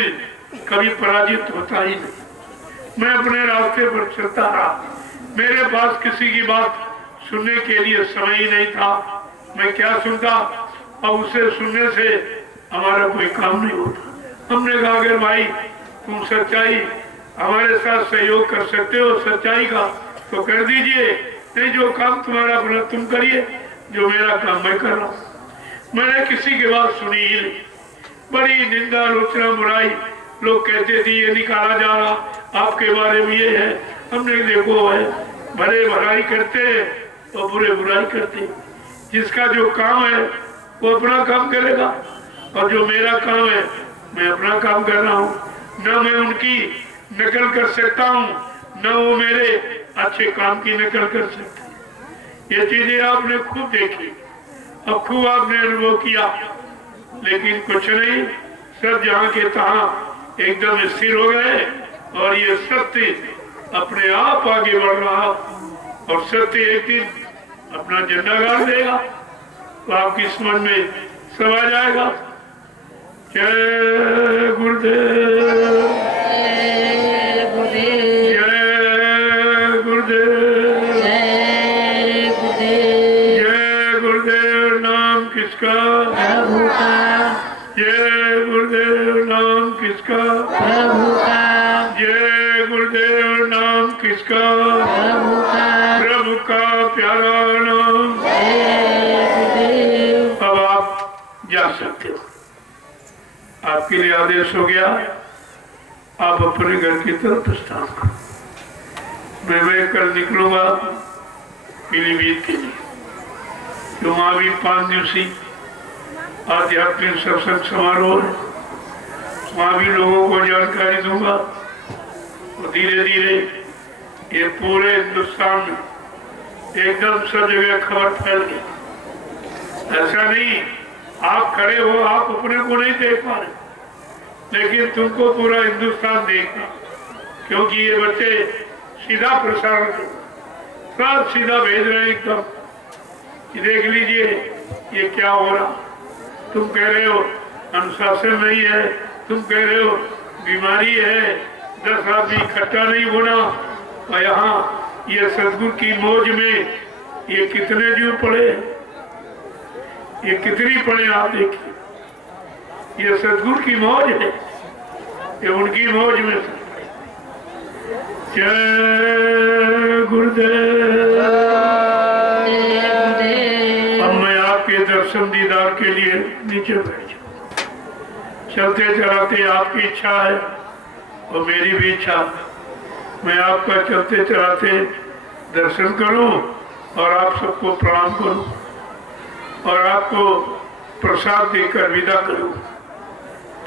कभी पराजित होता ही नहीं। मैं अपने रास्ते पर चलता रहा। मेरे पास किसी की बात सुनने के लिए समय ही नहीं था। मैं क्या सुनता और उसे सुनने से हमारा कोई काम नहीं होता। हमने कहा अगर भाई तुम सच्चाई हमारे साथ सहयोग कर सकते हो सच्चाई का तो कर दीजिए, नहीं जो काम तुम्हारा अपना तुम करिए, जो मेरा काम मैं कर रहा हूँ। मैंने किसी की बात सुनी ही नहीं। बड़ी निंदा आलोचना बुराई लोग कहते थे ये निकाला जा रहा आपके बारे में ये है। हमने देखो है भले भलाई करते और बुरे बुराई करते। जिसका जो काम है वो अपना काम करेगा और जो मेरा काम है मैं अपना काम कर रहा हूँ। न मैं उनकी नकल कर सकता हूँ, न वो मेरे अच्छे काम की नकल कर सकते। ये चीजें आपने खूब देखी और खूब आपने अनुभव किया, लेकिन कुछ नहीं, सब जहाँ के तहाँ एकदम स्थिर हो गए और ये सत्य अपने आप आगे बढ़ रहा और सत्य एक दिन अपना झंडा गाड़ देगा तो आपकी समझ में सब आ जाएगा। जय गुरुदेव, जय गुरुदेव, जय गुरुदेव, जय गुरुदेव। जय गुरुदेव। नाम किसका? प्रभु का, जय गुरुदेव। नाम किसका? प्रभु का, जय गुरुदेव। नाम किसका? प्रभु का, प्रभु का प्यारा नाम। जय गुरुदेव। अब आप जा सकते हो, आपके लिए आदेश हो गया। आप अपने घर की तरफ प्रस्थान करो। मैं कल निकलूंगा पीलीभीत के लिए, तो वहाँ भी 5 दिवसीय आध्यात्मिक सत्संग समारोह है। वहाँ भी लोगों को जानकारी दूंगा और धीरे धीरे ये पूरे हिंदुस्तान में एकदम सब जगह खबर फैल गई। ऐसा नहीं आप खड़े हो, आप अपने को नहीं देख पा रहे, लेकिन तुमको पूरा हिंदुस्तान देखना, क्योंकि ये बच्चे सीधा प्रसारण सब सीधा भेज रहे हैं एकदम कि देख लीजिए ये क्या हो रहा। तुम कह रहे हो अनुशासन नहीं है, तुम कह रहे हो बीमारी है, 10 आदमी इकट्ठा नहीं होना, और यहाँ ये सदगुरु की मौज में ये कितने जीव पड़े, ये कितनी पड़े आप देखिए। ये सदगुरु की मौज है, ये उनकी मौज में। जय गुरुदेव। अब मैं आपके दर्शन दीदार के लिए नीचे बैठ जाऊं। चलते चलाते आपकी इच्छा है और मेरी भी इच्छा, मैं आपका चलते चलाते दर्शन करूं और आप सबको प्रणाम करूं और आपको प्रसाद देकर विदा करूं,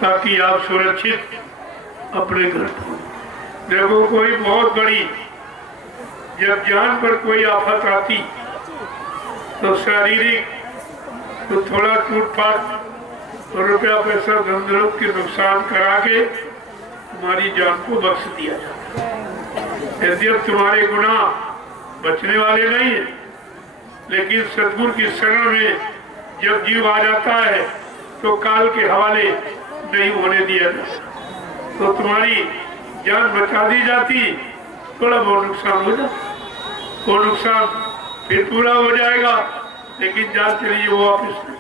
ताकि आप सुरक्षित अपने घर पहुंचे। देखो कोई बहुत बड़ी जब जान पर कोई आफत आती तो शारीरिक तो थोड़ा टूटफाट और रुपया पैसा धन दौलत के नुकसान करा के तुम्हारी जान को बख्श दिया जाता है। यद्यप तुम्हारे गुनाह बचने वाले नहीं है, लेकिन सतगुरु की शरण में जब जीव आ जाता है तो काल के हवाले नहीं होने दिया जाता, तो तुम्हारी जान बचा दी जाती, थोड़ा बहुत नुकसान हो जाता, वो नुकसान फिर पूरा हो जाएगा, लेकिन जान चलिए वो वापिस नहीं।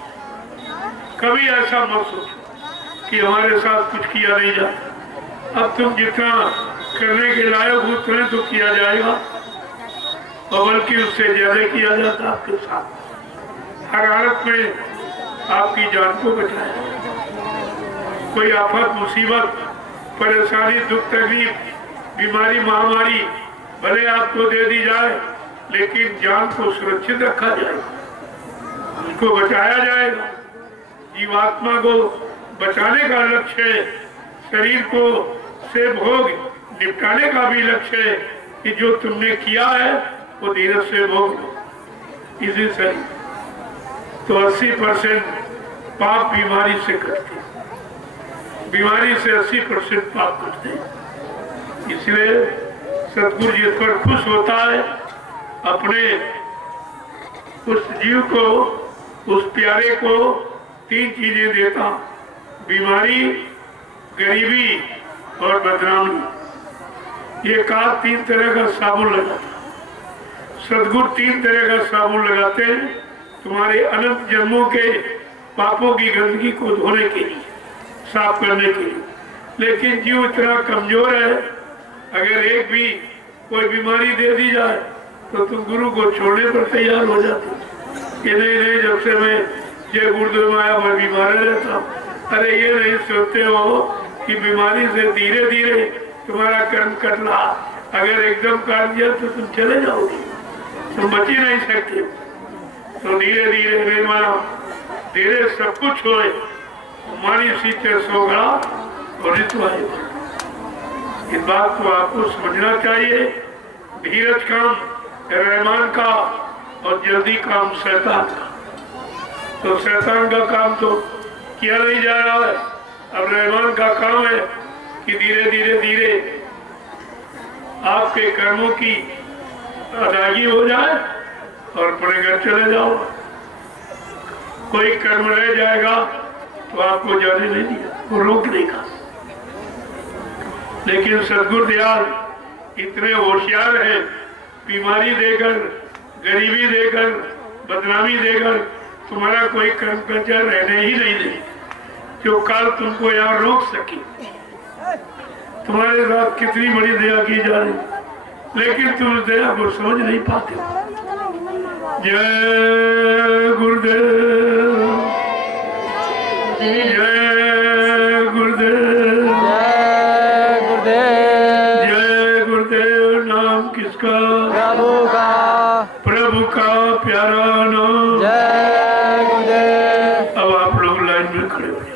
कभी ऐसा मत सोचो कि हमारे साथ कुछ किया नहीं जाता। अब तुम जितना करने के लायक हो उतना तो किया जाएगा, और बल्कि उससे ज्यादा किया जाता आपके साथ। हर हालत में आपकी जान को बचाया। कोई आफत, मुसीबत, परेशानी, दुख, तकलीफ, बीमारी, महामारी भले आपको दे दी जाए, लेकिन जान को सुरक्षित रखा जाएगा, उसको बचाया जाएगा। जीवात्मा को बचाने का लक्ष्य है, शरीर को से भोग निपटाने का भी लक्ष्य है कि जो तुमने किया है वो धीरज से भोग लो। इसी से तो 80% पाप बीमारी से करते, बीमारी से 80% पाप करते हैं। इसलिए सतगुरु जी पर खुश होता है, अपने उस जीव को, उस प्यारे को 3 चीजें देता, बीमारी, गरीबी और बदनामी। ये कहा 3 तरह का साबुन लगाता। सतगुरु 3 तरह का साबुन लगाते हैं तुम्हारे अनंत जन्मों के पापों की गंदगी को धोने के लिए, साफ करने के लिए। लेकिन जीव इतना कमजोर है, अगर एक भी कोई बीमारी दे दी जाए तो तुम गुरु को छोड़ने पर तैयार हो जाते कि नहीं, जब से मैं ये गुरुदेव में आया मैं बीमार रहता हूँ। अरे ये नहीं सोचते हो कि बीमारी से धीरे धीरे तुम्हारा कर्म कटना, अगर एकदम काट दिया तो तुम चले जाओगे, तुम बच ही नहीं सकते। तो धीरे धीरे रे माना धीरे सब कुछ होए, मानी सीते सोगा और ऋतु आएगा। इस बात को आपको समझना चाहिए। धीरज काम रहमान का और जल्दी काम शैतान का। तो शैतान का काम तो किया नहीं जा रहा है, अब रहमान का काम है कि धीरे धीरे धीरे आपके कर्मों की अदायगी हो जाए और अपने घर चले जाओ। कोई कर्म रह जाएगा तो आपको जाने नहीं दिया, वो रोक देगा। लेकिन सदगुरु दयाल इतने होशियार हैं, बीमारी देकर, गरीबी देकर, बदनामी देकर तुम्हारा कोई कर्म कर्जा रहने ही नहीं दे, जो कल तुमको यहाँ रोक सके। तुम्हारे साथ कितनी बड़ी दया की जा रही, लेकिन तुम उस दया को समझ नहीं पाते। जय गुरुदेव, जय गुरुदेव, जय गुरुदेव, जय गुरुदेव। नाम किसका? प्रभु का, प्रभु का प्यारा नाम। जय गुरुदेव। अब आप लोग लाइन में खड़े हो जाओ।